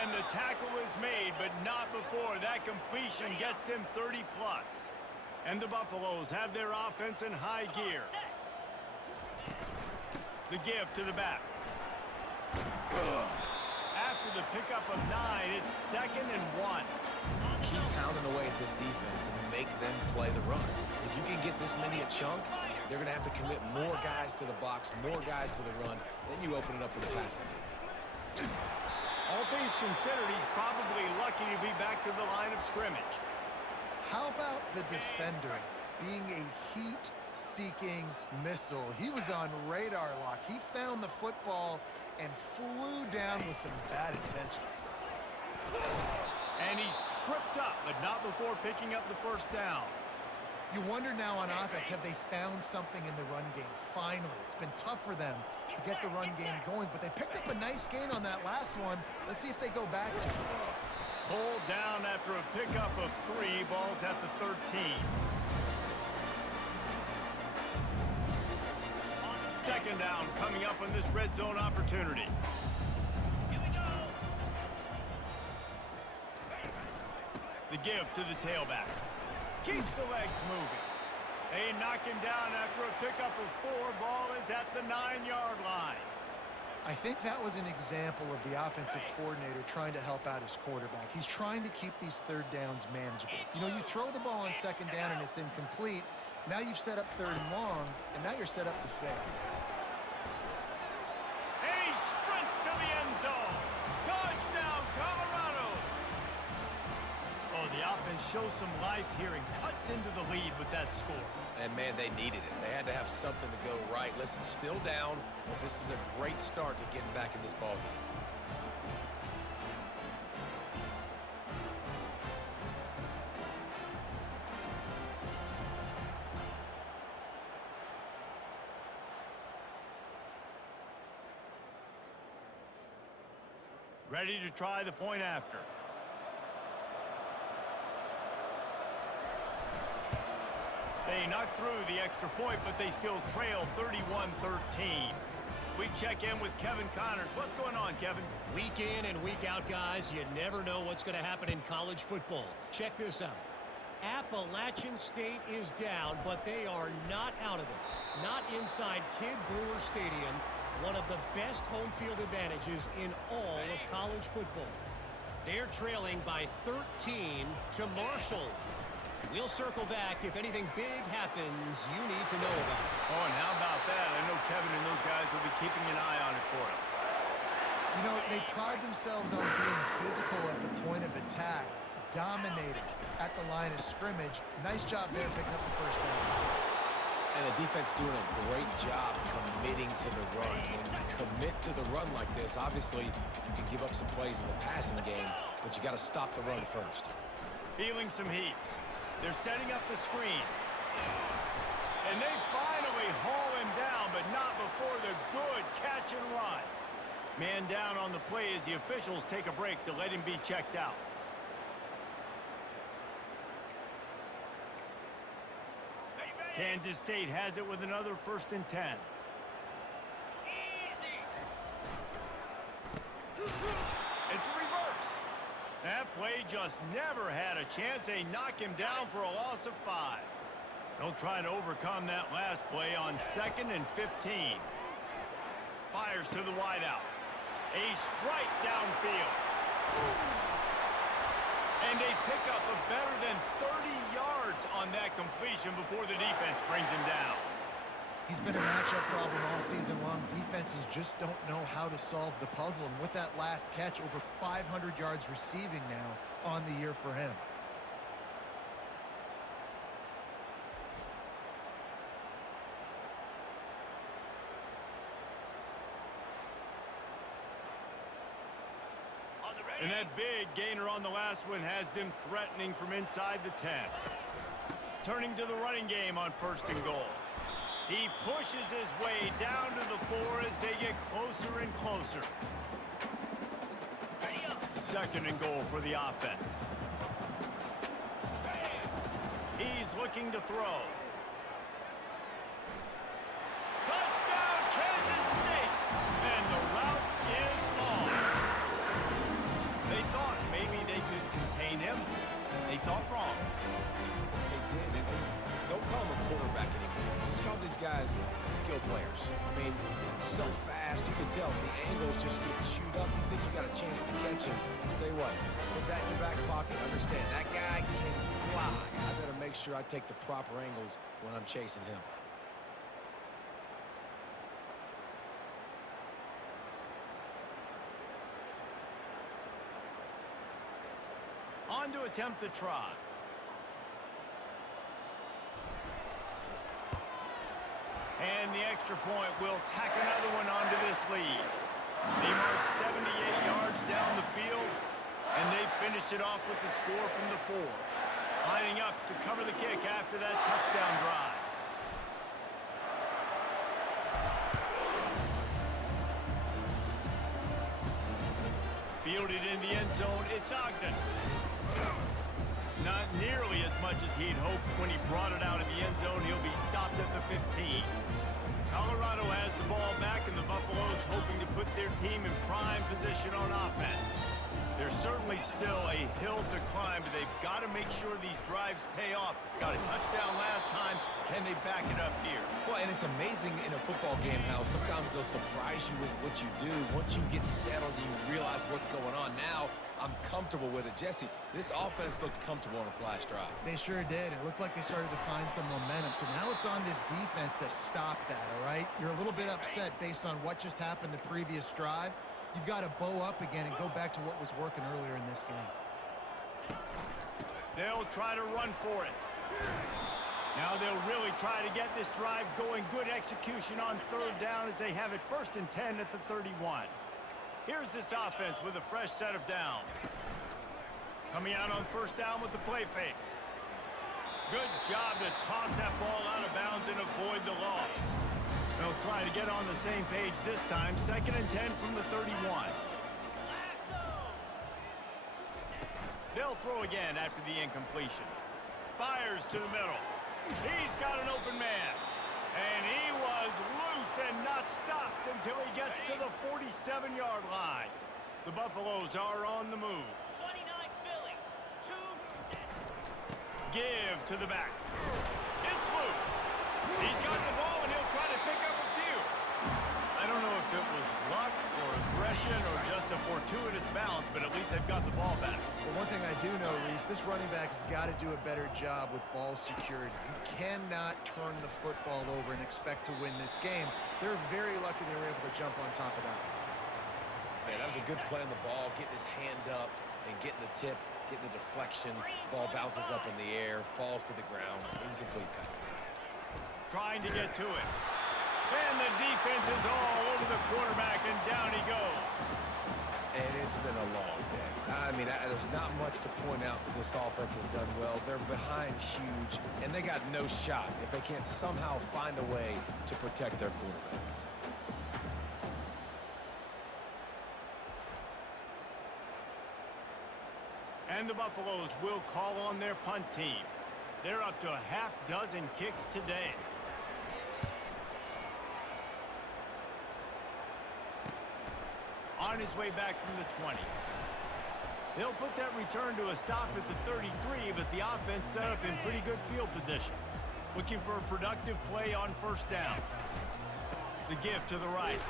And the tackle is made, but not before. That completion gets them 30+. And the Buffaloes have their offense in high gear. The give to the back. After the pickup of 9, it's 2nd and 1. Keep pounding away at this defense and make them play the run. If you can get this many a chunk, they're going to have to commit more guys to the box, more guys to the run. Then you open it up for the passing game. All things considered, he's probably lucky to be back back to the line of scrimmage. How about the defender being a heat-seeking missile? He was on radar lock. He found the football and flew down with some bad intentions. And he's tripped up, but not before picking up the first down. You wonder now on offense, have they found something in the run game? Finally, it's been tough for them to get the run game going, but they picked up a nice gain on that last one. Let's see if they go back to it. Pulled down after a pickup of 3, balls at the 13. Second down coming up on this red zone opportunity. Here we go. The give to the tailback. Keeps the legs moving. They knock him down after a pickup of 4. Ball is at the 9-yard line. I think that was an example of the offensive coordinator trying to help out his quarterback. He's trying to keep these third downs manageable. You know, you throw the ball on second down and it's incomplete. Now you've set up third and long, and now you're set up to fail. And he sprints to the end zone. Touchdown, Colorado! Oh, the offense shows some life here and cuts into the lead with that score. And, man, they needed it. They had to have something to go right. Listen, still down, but this is a great start to getting back in this ballgame. Ready to try the point after. They knocked through the extra point, but they still trail 31-13. We check in with Kevin Connors. What's going on, Kevin? Week in and week out, guys, you never know what's going to happen in college football. Check this out. Appalachian State is down, but they are not out of it. Not inside Kid Brewer Stadium, one of the best home field advantages in all of college football. They're trailing by 13 to Marshall. We'll circle back if anything big happens you need to know about. Oh, and how about that? I know Kevin and those guys will be keeping an eye on it for us. You know, they pride themselves on being physical at the point of attack, dominating at the line of scrimmage. Nice job there picking up the first down. And the defense doing a great job committing to the run. When you commit to the run like this, obviously you can give up some plays in the passing game, but you got to stop the run first. Feeling some heat. They're setting up the screen. And they finally haul him down, but not before the good catch and run. Man down on the play as the officials take a break to let him be checked out. Kansas State has it with another 1st and 10. It's a reverse. That play just never had a chance. They knock him down for a loss of 5. They'll try to overcome that last play on 2nd and 15. Fires to the wideout. A strike downfield. And they pick up a better than 30 yards on that completion before the defense brings him down. He's been a matchup problem all season long. Defenses just don't know how to solve the puzzle. And with that last catch, over 500 yards receiving now on the year for him. And that big gainer on the last one has them threatening from inside the 10. Turning to the running game on 1st and goal. He pushes his way down to the 4 as they get closer and closer. 2nd and goal for the offense. He's looking to throw. Touchdown, Kansas State! And the route is on. They thought maybe they could contain him. They thought wrong. They did. And don't call them a quarterback anymore. Just call these guys skill players. I mean, so fast, you can tell the angles just get chewed up. You think you got a chance to catch him. I'll tell you what, put that in your back pocket. Understand, that guy can fly. I better make sure I take the proper angles when I'm chasing him. On to attempt the try. And the extra point will tack another one onto this lead. They march 78 yards down the field, and they finish it off with the score from the 4. Lining up to cover the kick after that touchdown drive. Fielded in the end zone, it's Ogden. Not nearly as much as he'd hoped when he brought it out in the end zone. He'll be stopped at the 15. Colorado has the ball back, and the Buffaloes hoping to put their team in prime position on offense. There's certainly still a hill to climb, but they've got to make sure these drives pay off. Got a touchdown last time. Can they back it up here? Well, and it's amazing in a football game how sometimes they'll surprise you with what you do. Once you get settled, you realize what's going on. Now, I'm comfortable with it. Jesse, this offense looked comfortable on its last drive. They sure did. It looked like they started to find some momentum. So now it's on this defense to stop that, all right? You're a little bit upset based on what just happened the previous drive. You've got to bow up again and go back to what was working earlier in this game. They'll try to run for it. Now they'll really try to get this drive going. Good execution on third down as they have it 1st and 10 at the 31. Here's this offense with a fresh set of downs. Coming out on 1st down with the play fake. Good job to toss that ball out of bounds and avoid the loss. They'll try to get on the same page this time. 2nd and 10 from the 31. They'll throw again after the incompletion. Fires to the middle. He's got an open man. And he was loose and not stopped until he gets to the 47-yard line. The Buffaloes are on the move. 29 Philly. 2. Give to the back. It's loose. He's got the ball, and he'll try to pick up a few. I don't know if it was luck or aggression or just a fortuitous bounce, but at least they've got the ball back. Well, one thing I do know, Reese, this running back has got to do a better job with ball security. You cannot turn the football over and expect to win this game. They're very lucky they were able to jump on top of that. Man, that was a good play on the ball, getting his hand up and getting the tip, getting the deflection. Ball bounces up in the air, falls to the ground, incomplete pass. Trying to get to it. And the defense is all over the quarterback, and down he goes. And it's been a long day. I mean, there's not much to point out that this offense has done well. They're behind huge, and they got no shot if they can't somehow find a way to protect their quarterback. And the Buffaloes will call on their punt team. They're up to a half dozen kicks today. On his way back from the 20. They'll put that return to a stop at the 33, but the offense set up in pretty good field position. Looking for a productive play on 1st down. The give to the right.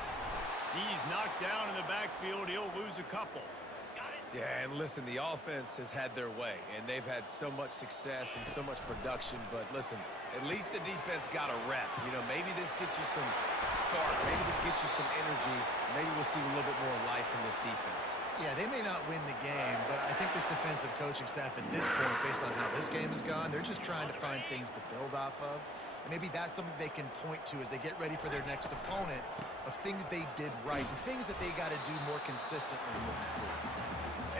He's knocked down in the backfield. He'll lose a couple. Yeah, and listen, the offense has had their way, and they've had so much success and so much production, but listen, at least the defense got a rep. You know, maybe this gets you some spark. Maybe this gets you some energy. Maybe we'll see a little bit more life from this defense. Yeah, they may not win the game, but I think this defensive coaching staff at this point, based on how this game has gone, they're just trying to find things to build off of. And maybe that's something they can point to as they get ready for their next opponent of things they did right and things that they got to do more consistently moving forward.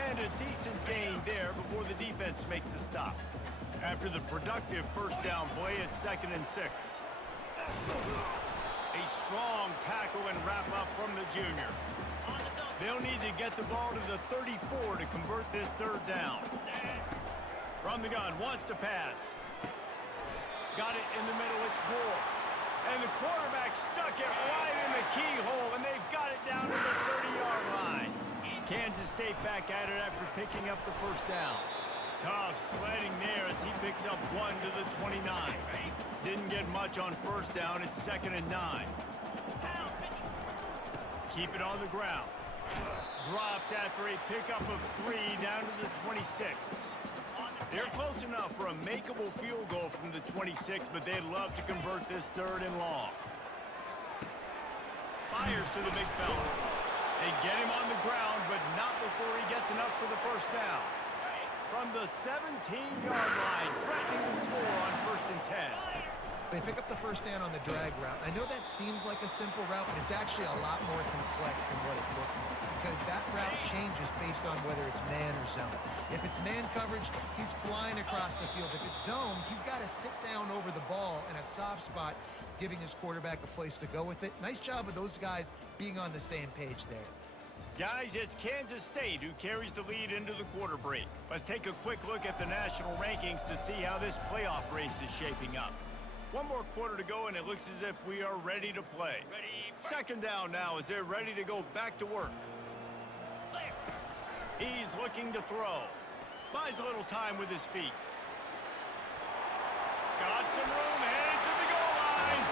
And a decent gain there before the defense makes the stop. After the productive 1st down play, it's 2nd and 6. A strong tackle and wrap up from the junior. They'll need to get the ball to the 34 to convert this 3rd down. From the gun, wants to pass. Got it in the middle, it's Gore. And the quarterback stuck it right in the keyhole, and they've got it down to the 30-yard line. Kansas State back at it after picking up the 1st down. Tough sledding there as he picks up 1 to the 29. Didn't get much on 1st down. It's 2nd and 9. Keep it on the ground. Dropped after a pickup of 3 down to the 26. They're close enough for a makeable field goal from the 26, but they'd love to convert this 3rd and long. Fires to the big fella. They get him on the ground, but not before he gets enough for the 1st down. from the 17-yard line, threatening to score on 1st and 10. They pick up the first down on the drag route. I know that seems like a simple route, but it's actually a lot more complex than what it looks like because that route changes based on whether it's man or zone. If it's man coverage, he's flying across the field. If it's zone, he's got to sit down over the ball in a soft spot, giving his quarterback a place to go with it. Nice job of those guys being on the same page there. Guys, it's Kansas State who carries the lead into the quarter break. Let's take a quick look at the national rankings to see how this playoff race is shaping up. One more quarter to go, and it looks as if we are ready to play. Second down now as they're ready to go back to work. He's looking to throw. Buys a little time with his feet. Got some room, headed to the goal line.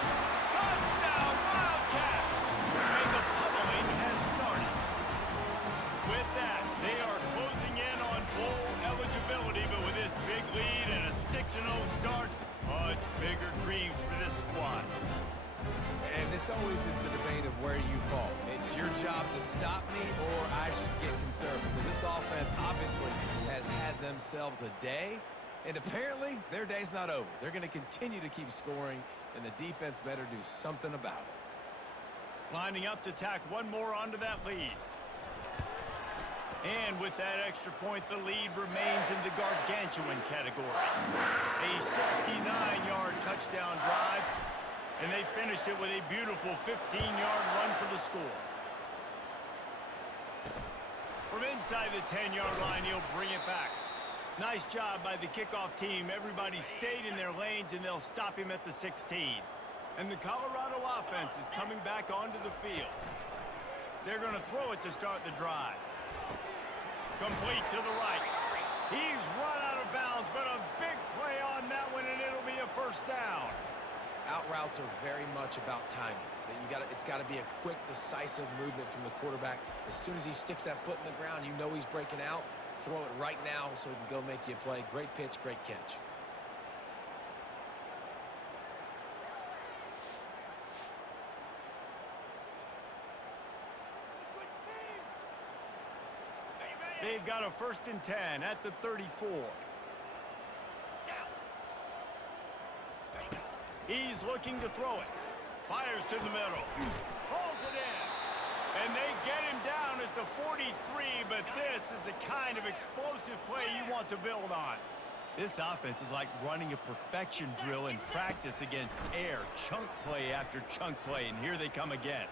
Touchdown, Wildcats! And the pummeling has started. With that, they are closing in on bowl eligibility, but with this big lead and a 6-0 start, much bigger dreams for this squad. And this always is the debate of where you fall. It's your job to stop me or I should get conservative because this offense obviously has had themselves a day, and apparently their day's not over. They're going to continue to keep scoring, and the defense better do something about it. Lining up to tack one more onto that lead. And with that extra point, the lead remains in the gargantuan category. A 69-yard touchdown drive, and they finished it with a beautiful 15-yard run for the score. From inside the 10-yard line, he'll bring it back. Nice job by the kickoff team. Everybody stayed in their lanes, and they'll stop him at the 16. And the Colorado offense is coming back onto the field. They're going to throw it to start the drive. Complete to the right. He's run out of bounds, but a big play on that one, and it'll be a first down. Out routes are very much about timing. It's got to be a quick, decisive movement from the quarterback. As soon as he sticks that foot in the ground, you know he's breaking out. Throw it right now so he can go make you a play. Great pitch, great catch. They've got a 1st and 10 at the 34. He's looking to throw it. Fires to the middle. Pulls it in. And they get him down at the 43, but this is the kind of explosive play you want to build on. This offense is like running a perfection drill in practice against air. Chunk play after chunk play, and here they come again.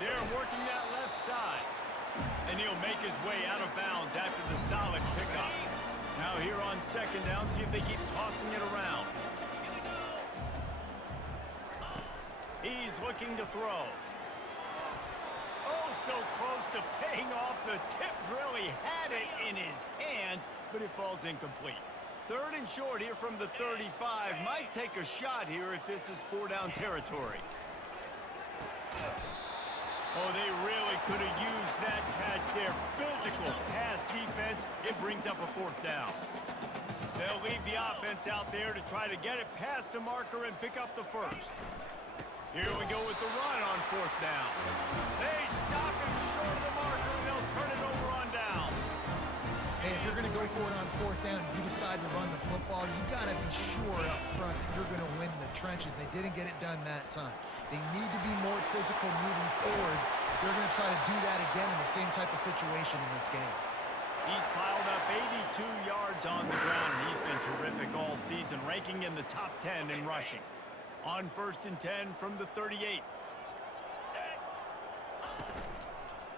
They're working that left side. And he'll make his way out of bounds after the solid pickup. Now here on second down, see if they keep tossing it around. He's looking to throw. Oh, so close to paying off. The tip really had it in his hands, but it falls incomplete. 3rd and short here from the 35. Might take a shot here if this is 4-down territory. Oh, they really could have used that catch there. Physical pass defense. It brings up a 4th down. They'll leave the offense out there to try to get it past the marker and pick up the 1st. Here we go with the run on 4th down. They stop him short of the marker, and they'll turn it over on downs. Hey, if you're going to go for it on 4th down, you decide to run the football, you got to be sure up front you're going to win the trenches. They didn't get it done that time. They need to be more physical moving forward. They're going to try to do that again in the same type of situation in this game. He's piled up 82 yards on the ground, and he's been terrific all season, ranking in the top 10 in rushing. On 1st and 10 from the 38.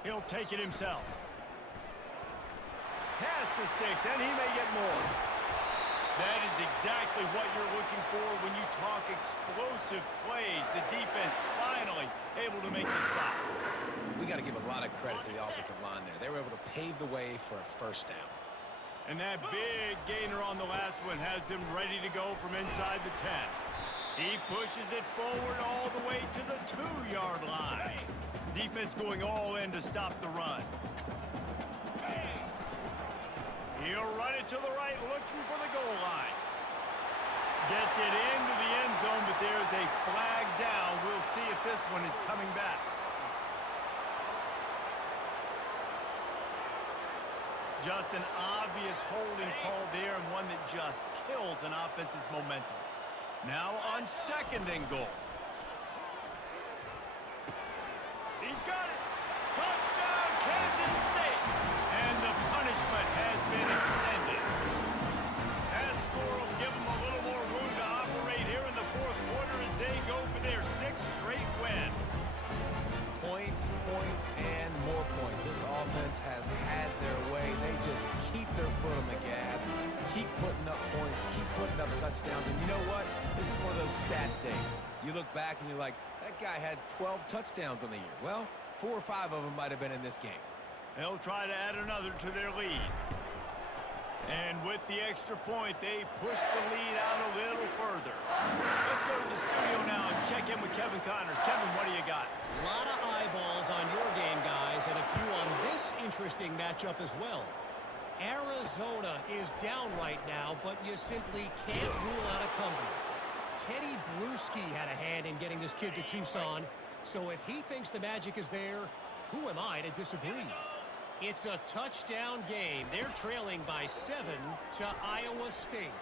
He'll take it himself. Pass the sticks, and he may get more. That is exactly what you're looking for when you talk explosive plays. The defense finally able to make the stop. We got to give a lot of credit to the offensive line there. They were able to pave the way for a 1st down. And that big gainer on the last one has them ready to go from inside the 10. He pushes it forward all the way to the 2-yard line. Defense going all in to stop the run. He'll run it to the right, looking for the goal line. Gets it into the end zone, but there's a flag down. We'll see if this one is coming back. just an obvious holding call there, and one that just kills an offense's momentum. Now on 2nd and goal. He's got it. Touchdown, Kansas State. And the punishment has been extended. That score will give them a little more room to operate here in the 4th quarter as they go for their 6th straight win. Points, points, and more points. This offense has had their way. They just keep their foot on the gas, keep putting up points, keep putting up touchdowns. And you know what? This is one of those stats days. You look back and you're like, that guy had 12 touchdowns on the year. Well, 4 or 5 of them might have been in this game. They'll try to add another to their lead. And with the extra point, they push the lead out a little further. Let's go to the studio now and check in with Kevin Connors. Kevin, what do you got? A lot of eyeballs on your game, guys, and a few on this interesting matchup as well. Arizona is down right now, but you simply can't rule out a comeback. Teddy Bruschi had a hand in getting this kid to Tucson, so if he thinks the magic is there, who am I to disagree? It's a touchdown game. They're trailing by 7 to Iowa State.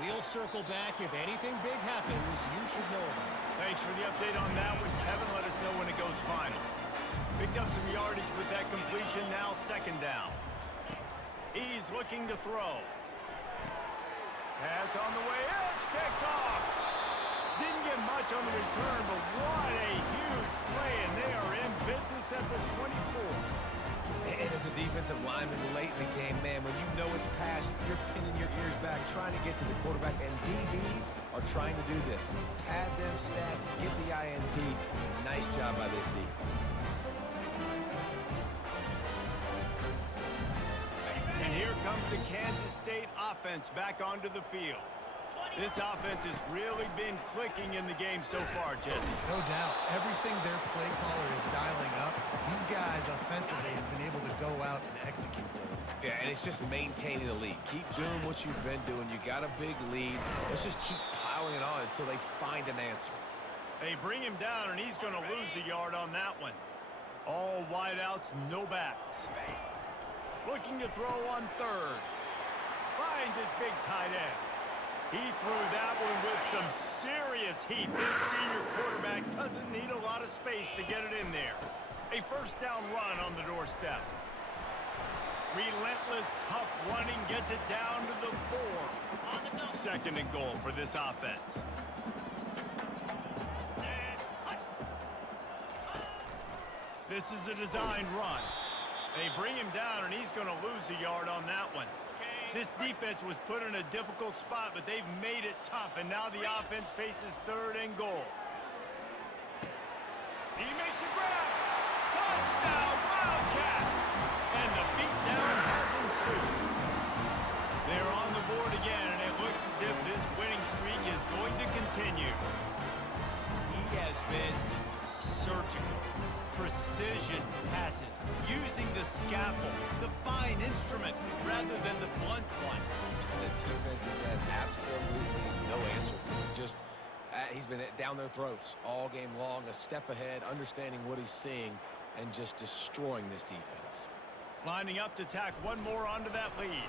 We'll circle back. If anything big happens, you should know about it. Thanks for the update on that one, Kevin. Let us know when it goes final. Picked up some yardage with that completion. Now 2nd down. He's looking to throw. Pass on the way. It's picked off. Didn't get much on the return, but what a huge play, and they are in business at the 24. And as a defensive lineman late in the game, man, when you know it's past, you're pinning your ears back, trying to get to the quarterback, and DBs are trying to do this. Pad them stats, get the INT. Nice job by this D. And here comes the Kansas State offense back onto the field. This offense has really been clicking in the game so far, Jesse. No doubt. Everything their play caller is dialing up, these guys offensively have been able to go out and execute. Yeah, and it's just maintaining the lead. Keep doing what you've been doing. You got a big lead. Let's just keep piling it on until they find an answer. They bring him down, and he's going to lose a yard on that one. All wideouts, no backs. Looking to throw on 3rd. Finds his big tight end. He threw that one with some serious heat. This senior quarterback doesn't need a lot of space to get it in there. A 1st down run on the doorstep. Relentless, tough running gets it down to the 4. 2nd and goal for this offense. This is a designed run. They bring him down, and he's going to lose a yard on that one. This defense was put in a difficult spot, but they've made it tough, and now the offense faces 3rd and goal. He makes a grab. Touchdown, Wildcats! And the beatdown has ensued. They're on the board again, and it looks as if this winning streak is going to continue. He has been surgical. Precision passes, using the scalpel, the fine instrument, rather than the blunt one. And the defense has had absolutely no answer for him. Just, he's been down their throats all game long, a step ahead, understanding what he's seeing, and just destroying this defense. Lining up to tack one more onto that lead.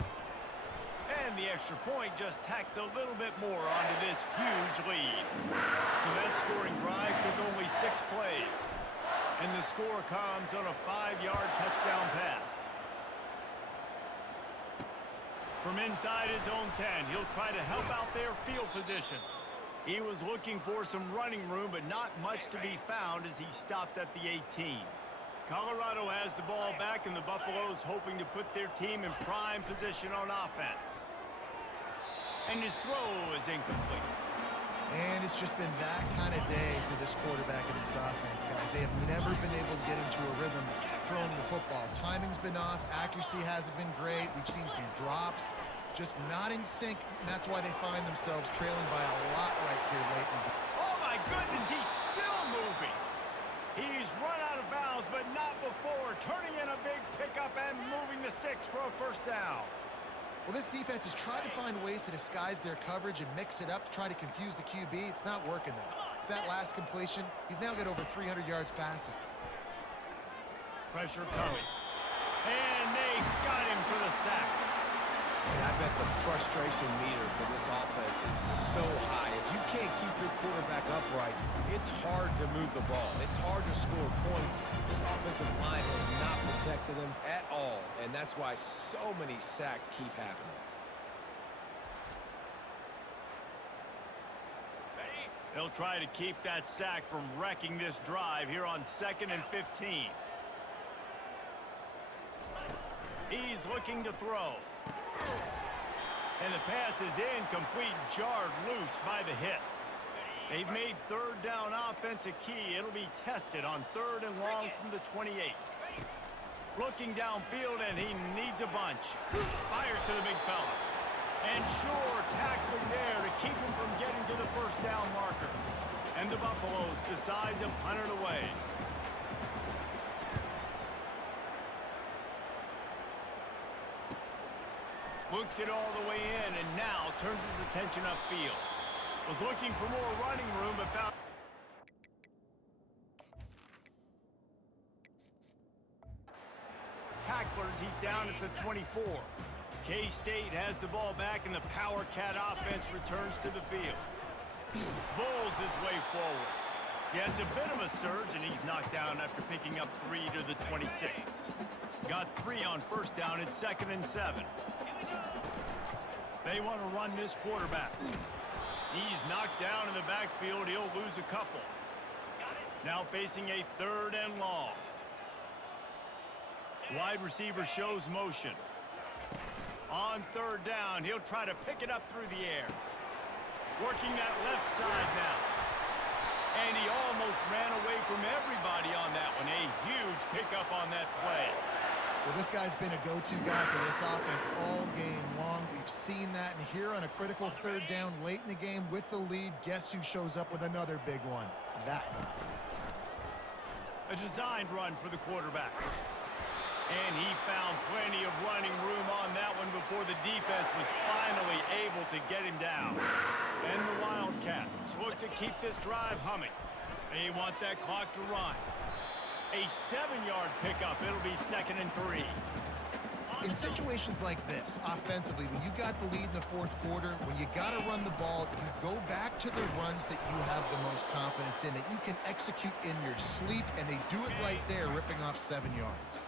And the extra point just tacks a little bit more onto this huge lead. So that scoring drive took only 6 plays. And the score comes on a 5-yard touchdown pass. From inside his own 10, he'll try to help out their field position. He was looking for some running room, but not much to be found as he stopped at the 18. Colorado has the ball back, and the Buffaloes hoping to put their team in prime position on offense. And his throw is incomplete. And it's just been that kind of day for this quarterback and this offense, guys. They have never been able to get into a rhythm throwing the football. Timing's been off. Accuracy hasn't been great. We've seen some drops. Just not in sync, and that's why they find themselves trailing by a lot right here lately. Oh, my goodness, he's still moving. He's run out of bounds, but not before. Turning in a big pickup and moving the sticks for a 1st down. Well, this defense has tried to find ways to disguise their coverage and mix it up to try to confuse the QB. It's not working, though. With that last completion, he's now got over 300 yards passing. Pressure coming. And they got him for the sack. bet the frustration meter for this offense is so high. If you can't keep your quarterback upright, it's hard to move the ball. It's hard to score points. This offensive line has not protected him at all, and that's why so many sacks keep happening. They'll try to keep that sack from wrecking this drive here on 2nd and 15. He's looking to throw. And the pass is incomplete, jarred loose by the hit. They've made 3rd down offense a key. It'll be tested on 3rd and long from the 28. Looking downfield, and he needs a bunch. Fires to the big fella. And sure, tackling there to keep him from getting to the 1st down marker. And the Buffaloes decide to punt it away. Looks it all the way in, and now turns his attention upfield. Was looking for more running room, but found... Tacklers, he's down at the 24. K-State has the ball back, and the Power Cat offense returns to the field. Bowls his way forward. Yeah, it's a bit of a surge, and he's knocked down after picking up 3 to the 26. Got 3 on 1st down at 2nd and 7. They want to run this quarterback. He's knocked down in the backfield. He'll lose a couple. Now facing a 3rd and long. Wide receiver shows motion. On 3rd down, he'll try to pick it up through the air. Working that left side now. And he almost ran away from everybody on that one. A huge pickup on that play. Well, this guy's been a go-to guy for this offense all game long. We've seen that, and here on a critical 3rd down late in the game with the lead, guess who shows up with another big one? That guy. A designed run for the quarterback. And he found plenty of running room on that one before the defense was finally able to get him down. And the Wildcats look to keep this drive humming. They want that clock to run. A 7-yard pickup. It'll be 2nd and 3. In situations like this, offensively, when you got the lead in the 4th quarter, when you got to run the ball, you go back to the runs that you have the most confidence in, that you can execute in your sleep, and they do it right there, ripping off 7 yards.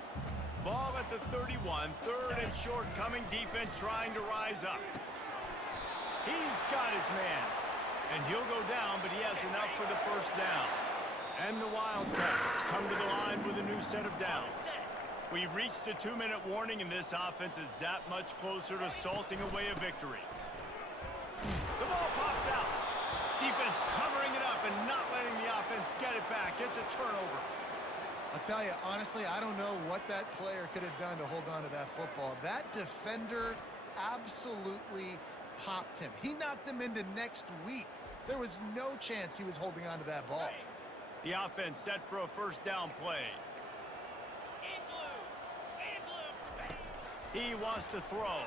Ball at the 31, 3rd and short coming. Defense trying to rise up. He's got his man. And he'll go down, but he has enough for the 1st down. And the Wildcats come to the line with a new set of downs. We've reached the 2-minute warning, and this offense is that much closer to salting away a victory. The ball pops out. Defense covering it up and not letting the offense get it back. It's a turnover. I'll tell you, honestly, I don't know what that player could have done to hold on to that football. That defender absolutely popped him. He knocked him into next week. There was no chance he was holding on to that ball. The offense set for a 1st down play. He wants to throw.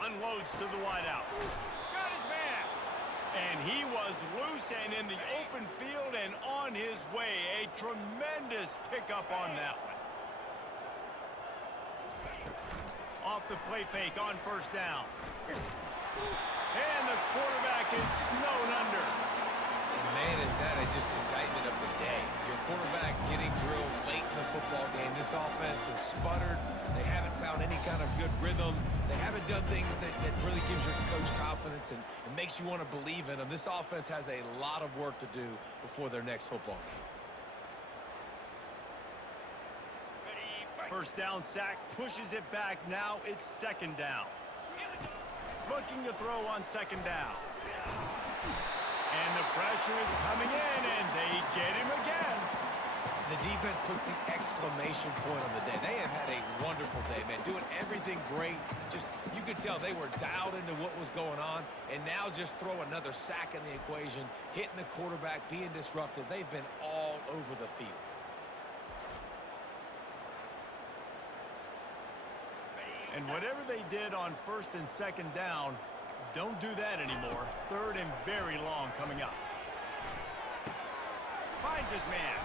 Unloads to the wideout. Got his man. And he was loose and in the open field and on his way. A tremendous pickup on that one. Off the play fake on 1st down. And the quarterback is snowed under. And man, is that just indictment of the day. Your quarterback getting drilled late in the football game. This offense has sputtered. They haven't found any kind of good rhythm. They haven't done things that really gives your coach confidence and makes you want to believe in them. This offense has a lot of work to do before their next football game. 1st down sack, pushes it back. Now it's 2nd down. Looking to throw on 2nd down. And the pressure is coming in, and they get him again. The defense puts the exclamation point on the day. They have had a wonderful day, man, doing everything great. Just, you could tell they were dialed into what was going on, and now just throw another sack in the equation, hitting the quarterback, being disruptive. They've been all over the field. And whatever they did on 1st and 2nd down, don't do that anymore. 3rd and very long coming up. Finds his man.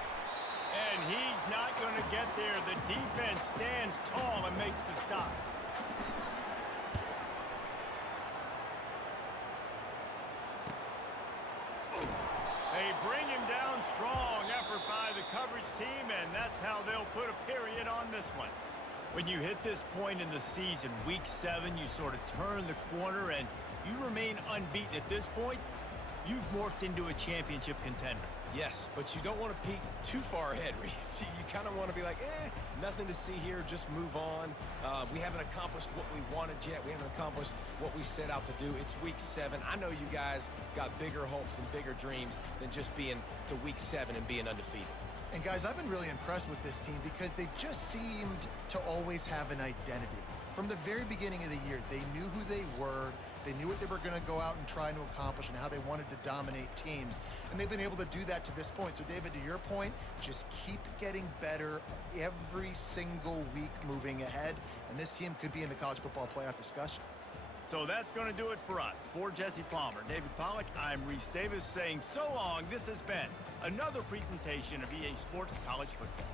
And he's not going to get there. The defense stands tall and makes the stop. this one. When you hit this point in the season, week 7, you sort of turn the corner and you remain unbeaten at this point, you've morphed into a championship contender. Yes, but you don't want to peek too far ahead, Reese. You kind of want to be like, nothing to see here, just move on. We haven't accomplished what we wanted yet. We haven't accomplished what we set out to do. It's week 7. I know you guys got bigger hopes and bigger dreams than just being to week 7 and being undefeated. And guys, I've been really impressed with this team because they just seemed to always have an identity. From the very beginning of the year, they knew who they were, they knew what they were going to go out and try to accomplish and how they wanted to dominate teams. And they've been able to do that to this point. So, David, to your point, just keep getting better every single week moving ahead. And this team could be in the college football playoff discussion. So that's going to do it for us. For Jesse Palmer, David Pollack, I'm Reese Davis saying so long. This has been another presentation of EA Sports College Football.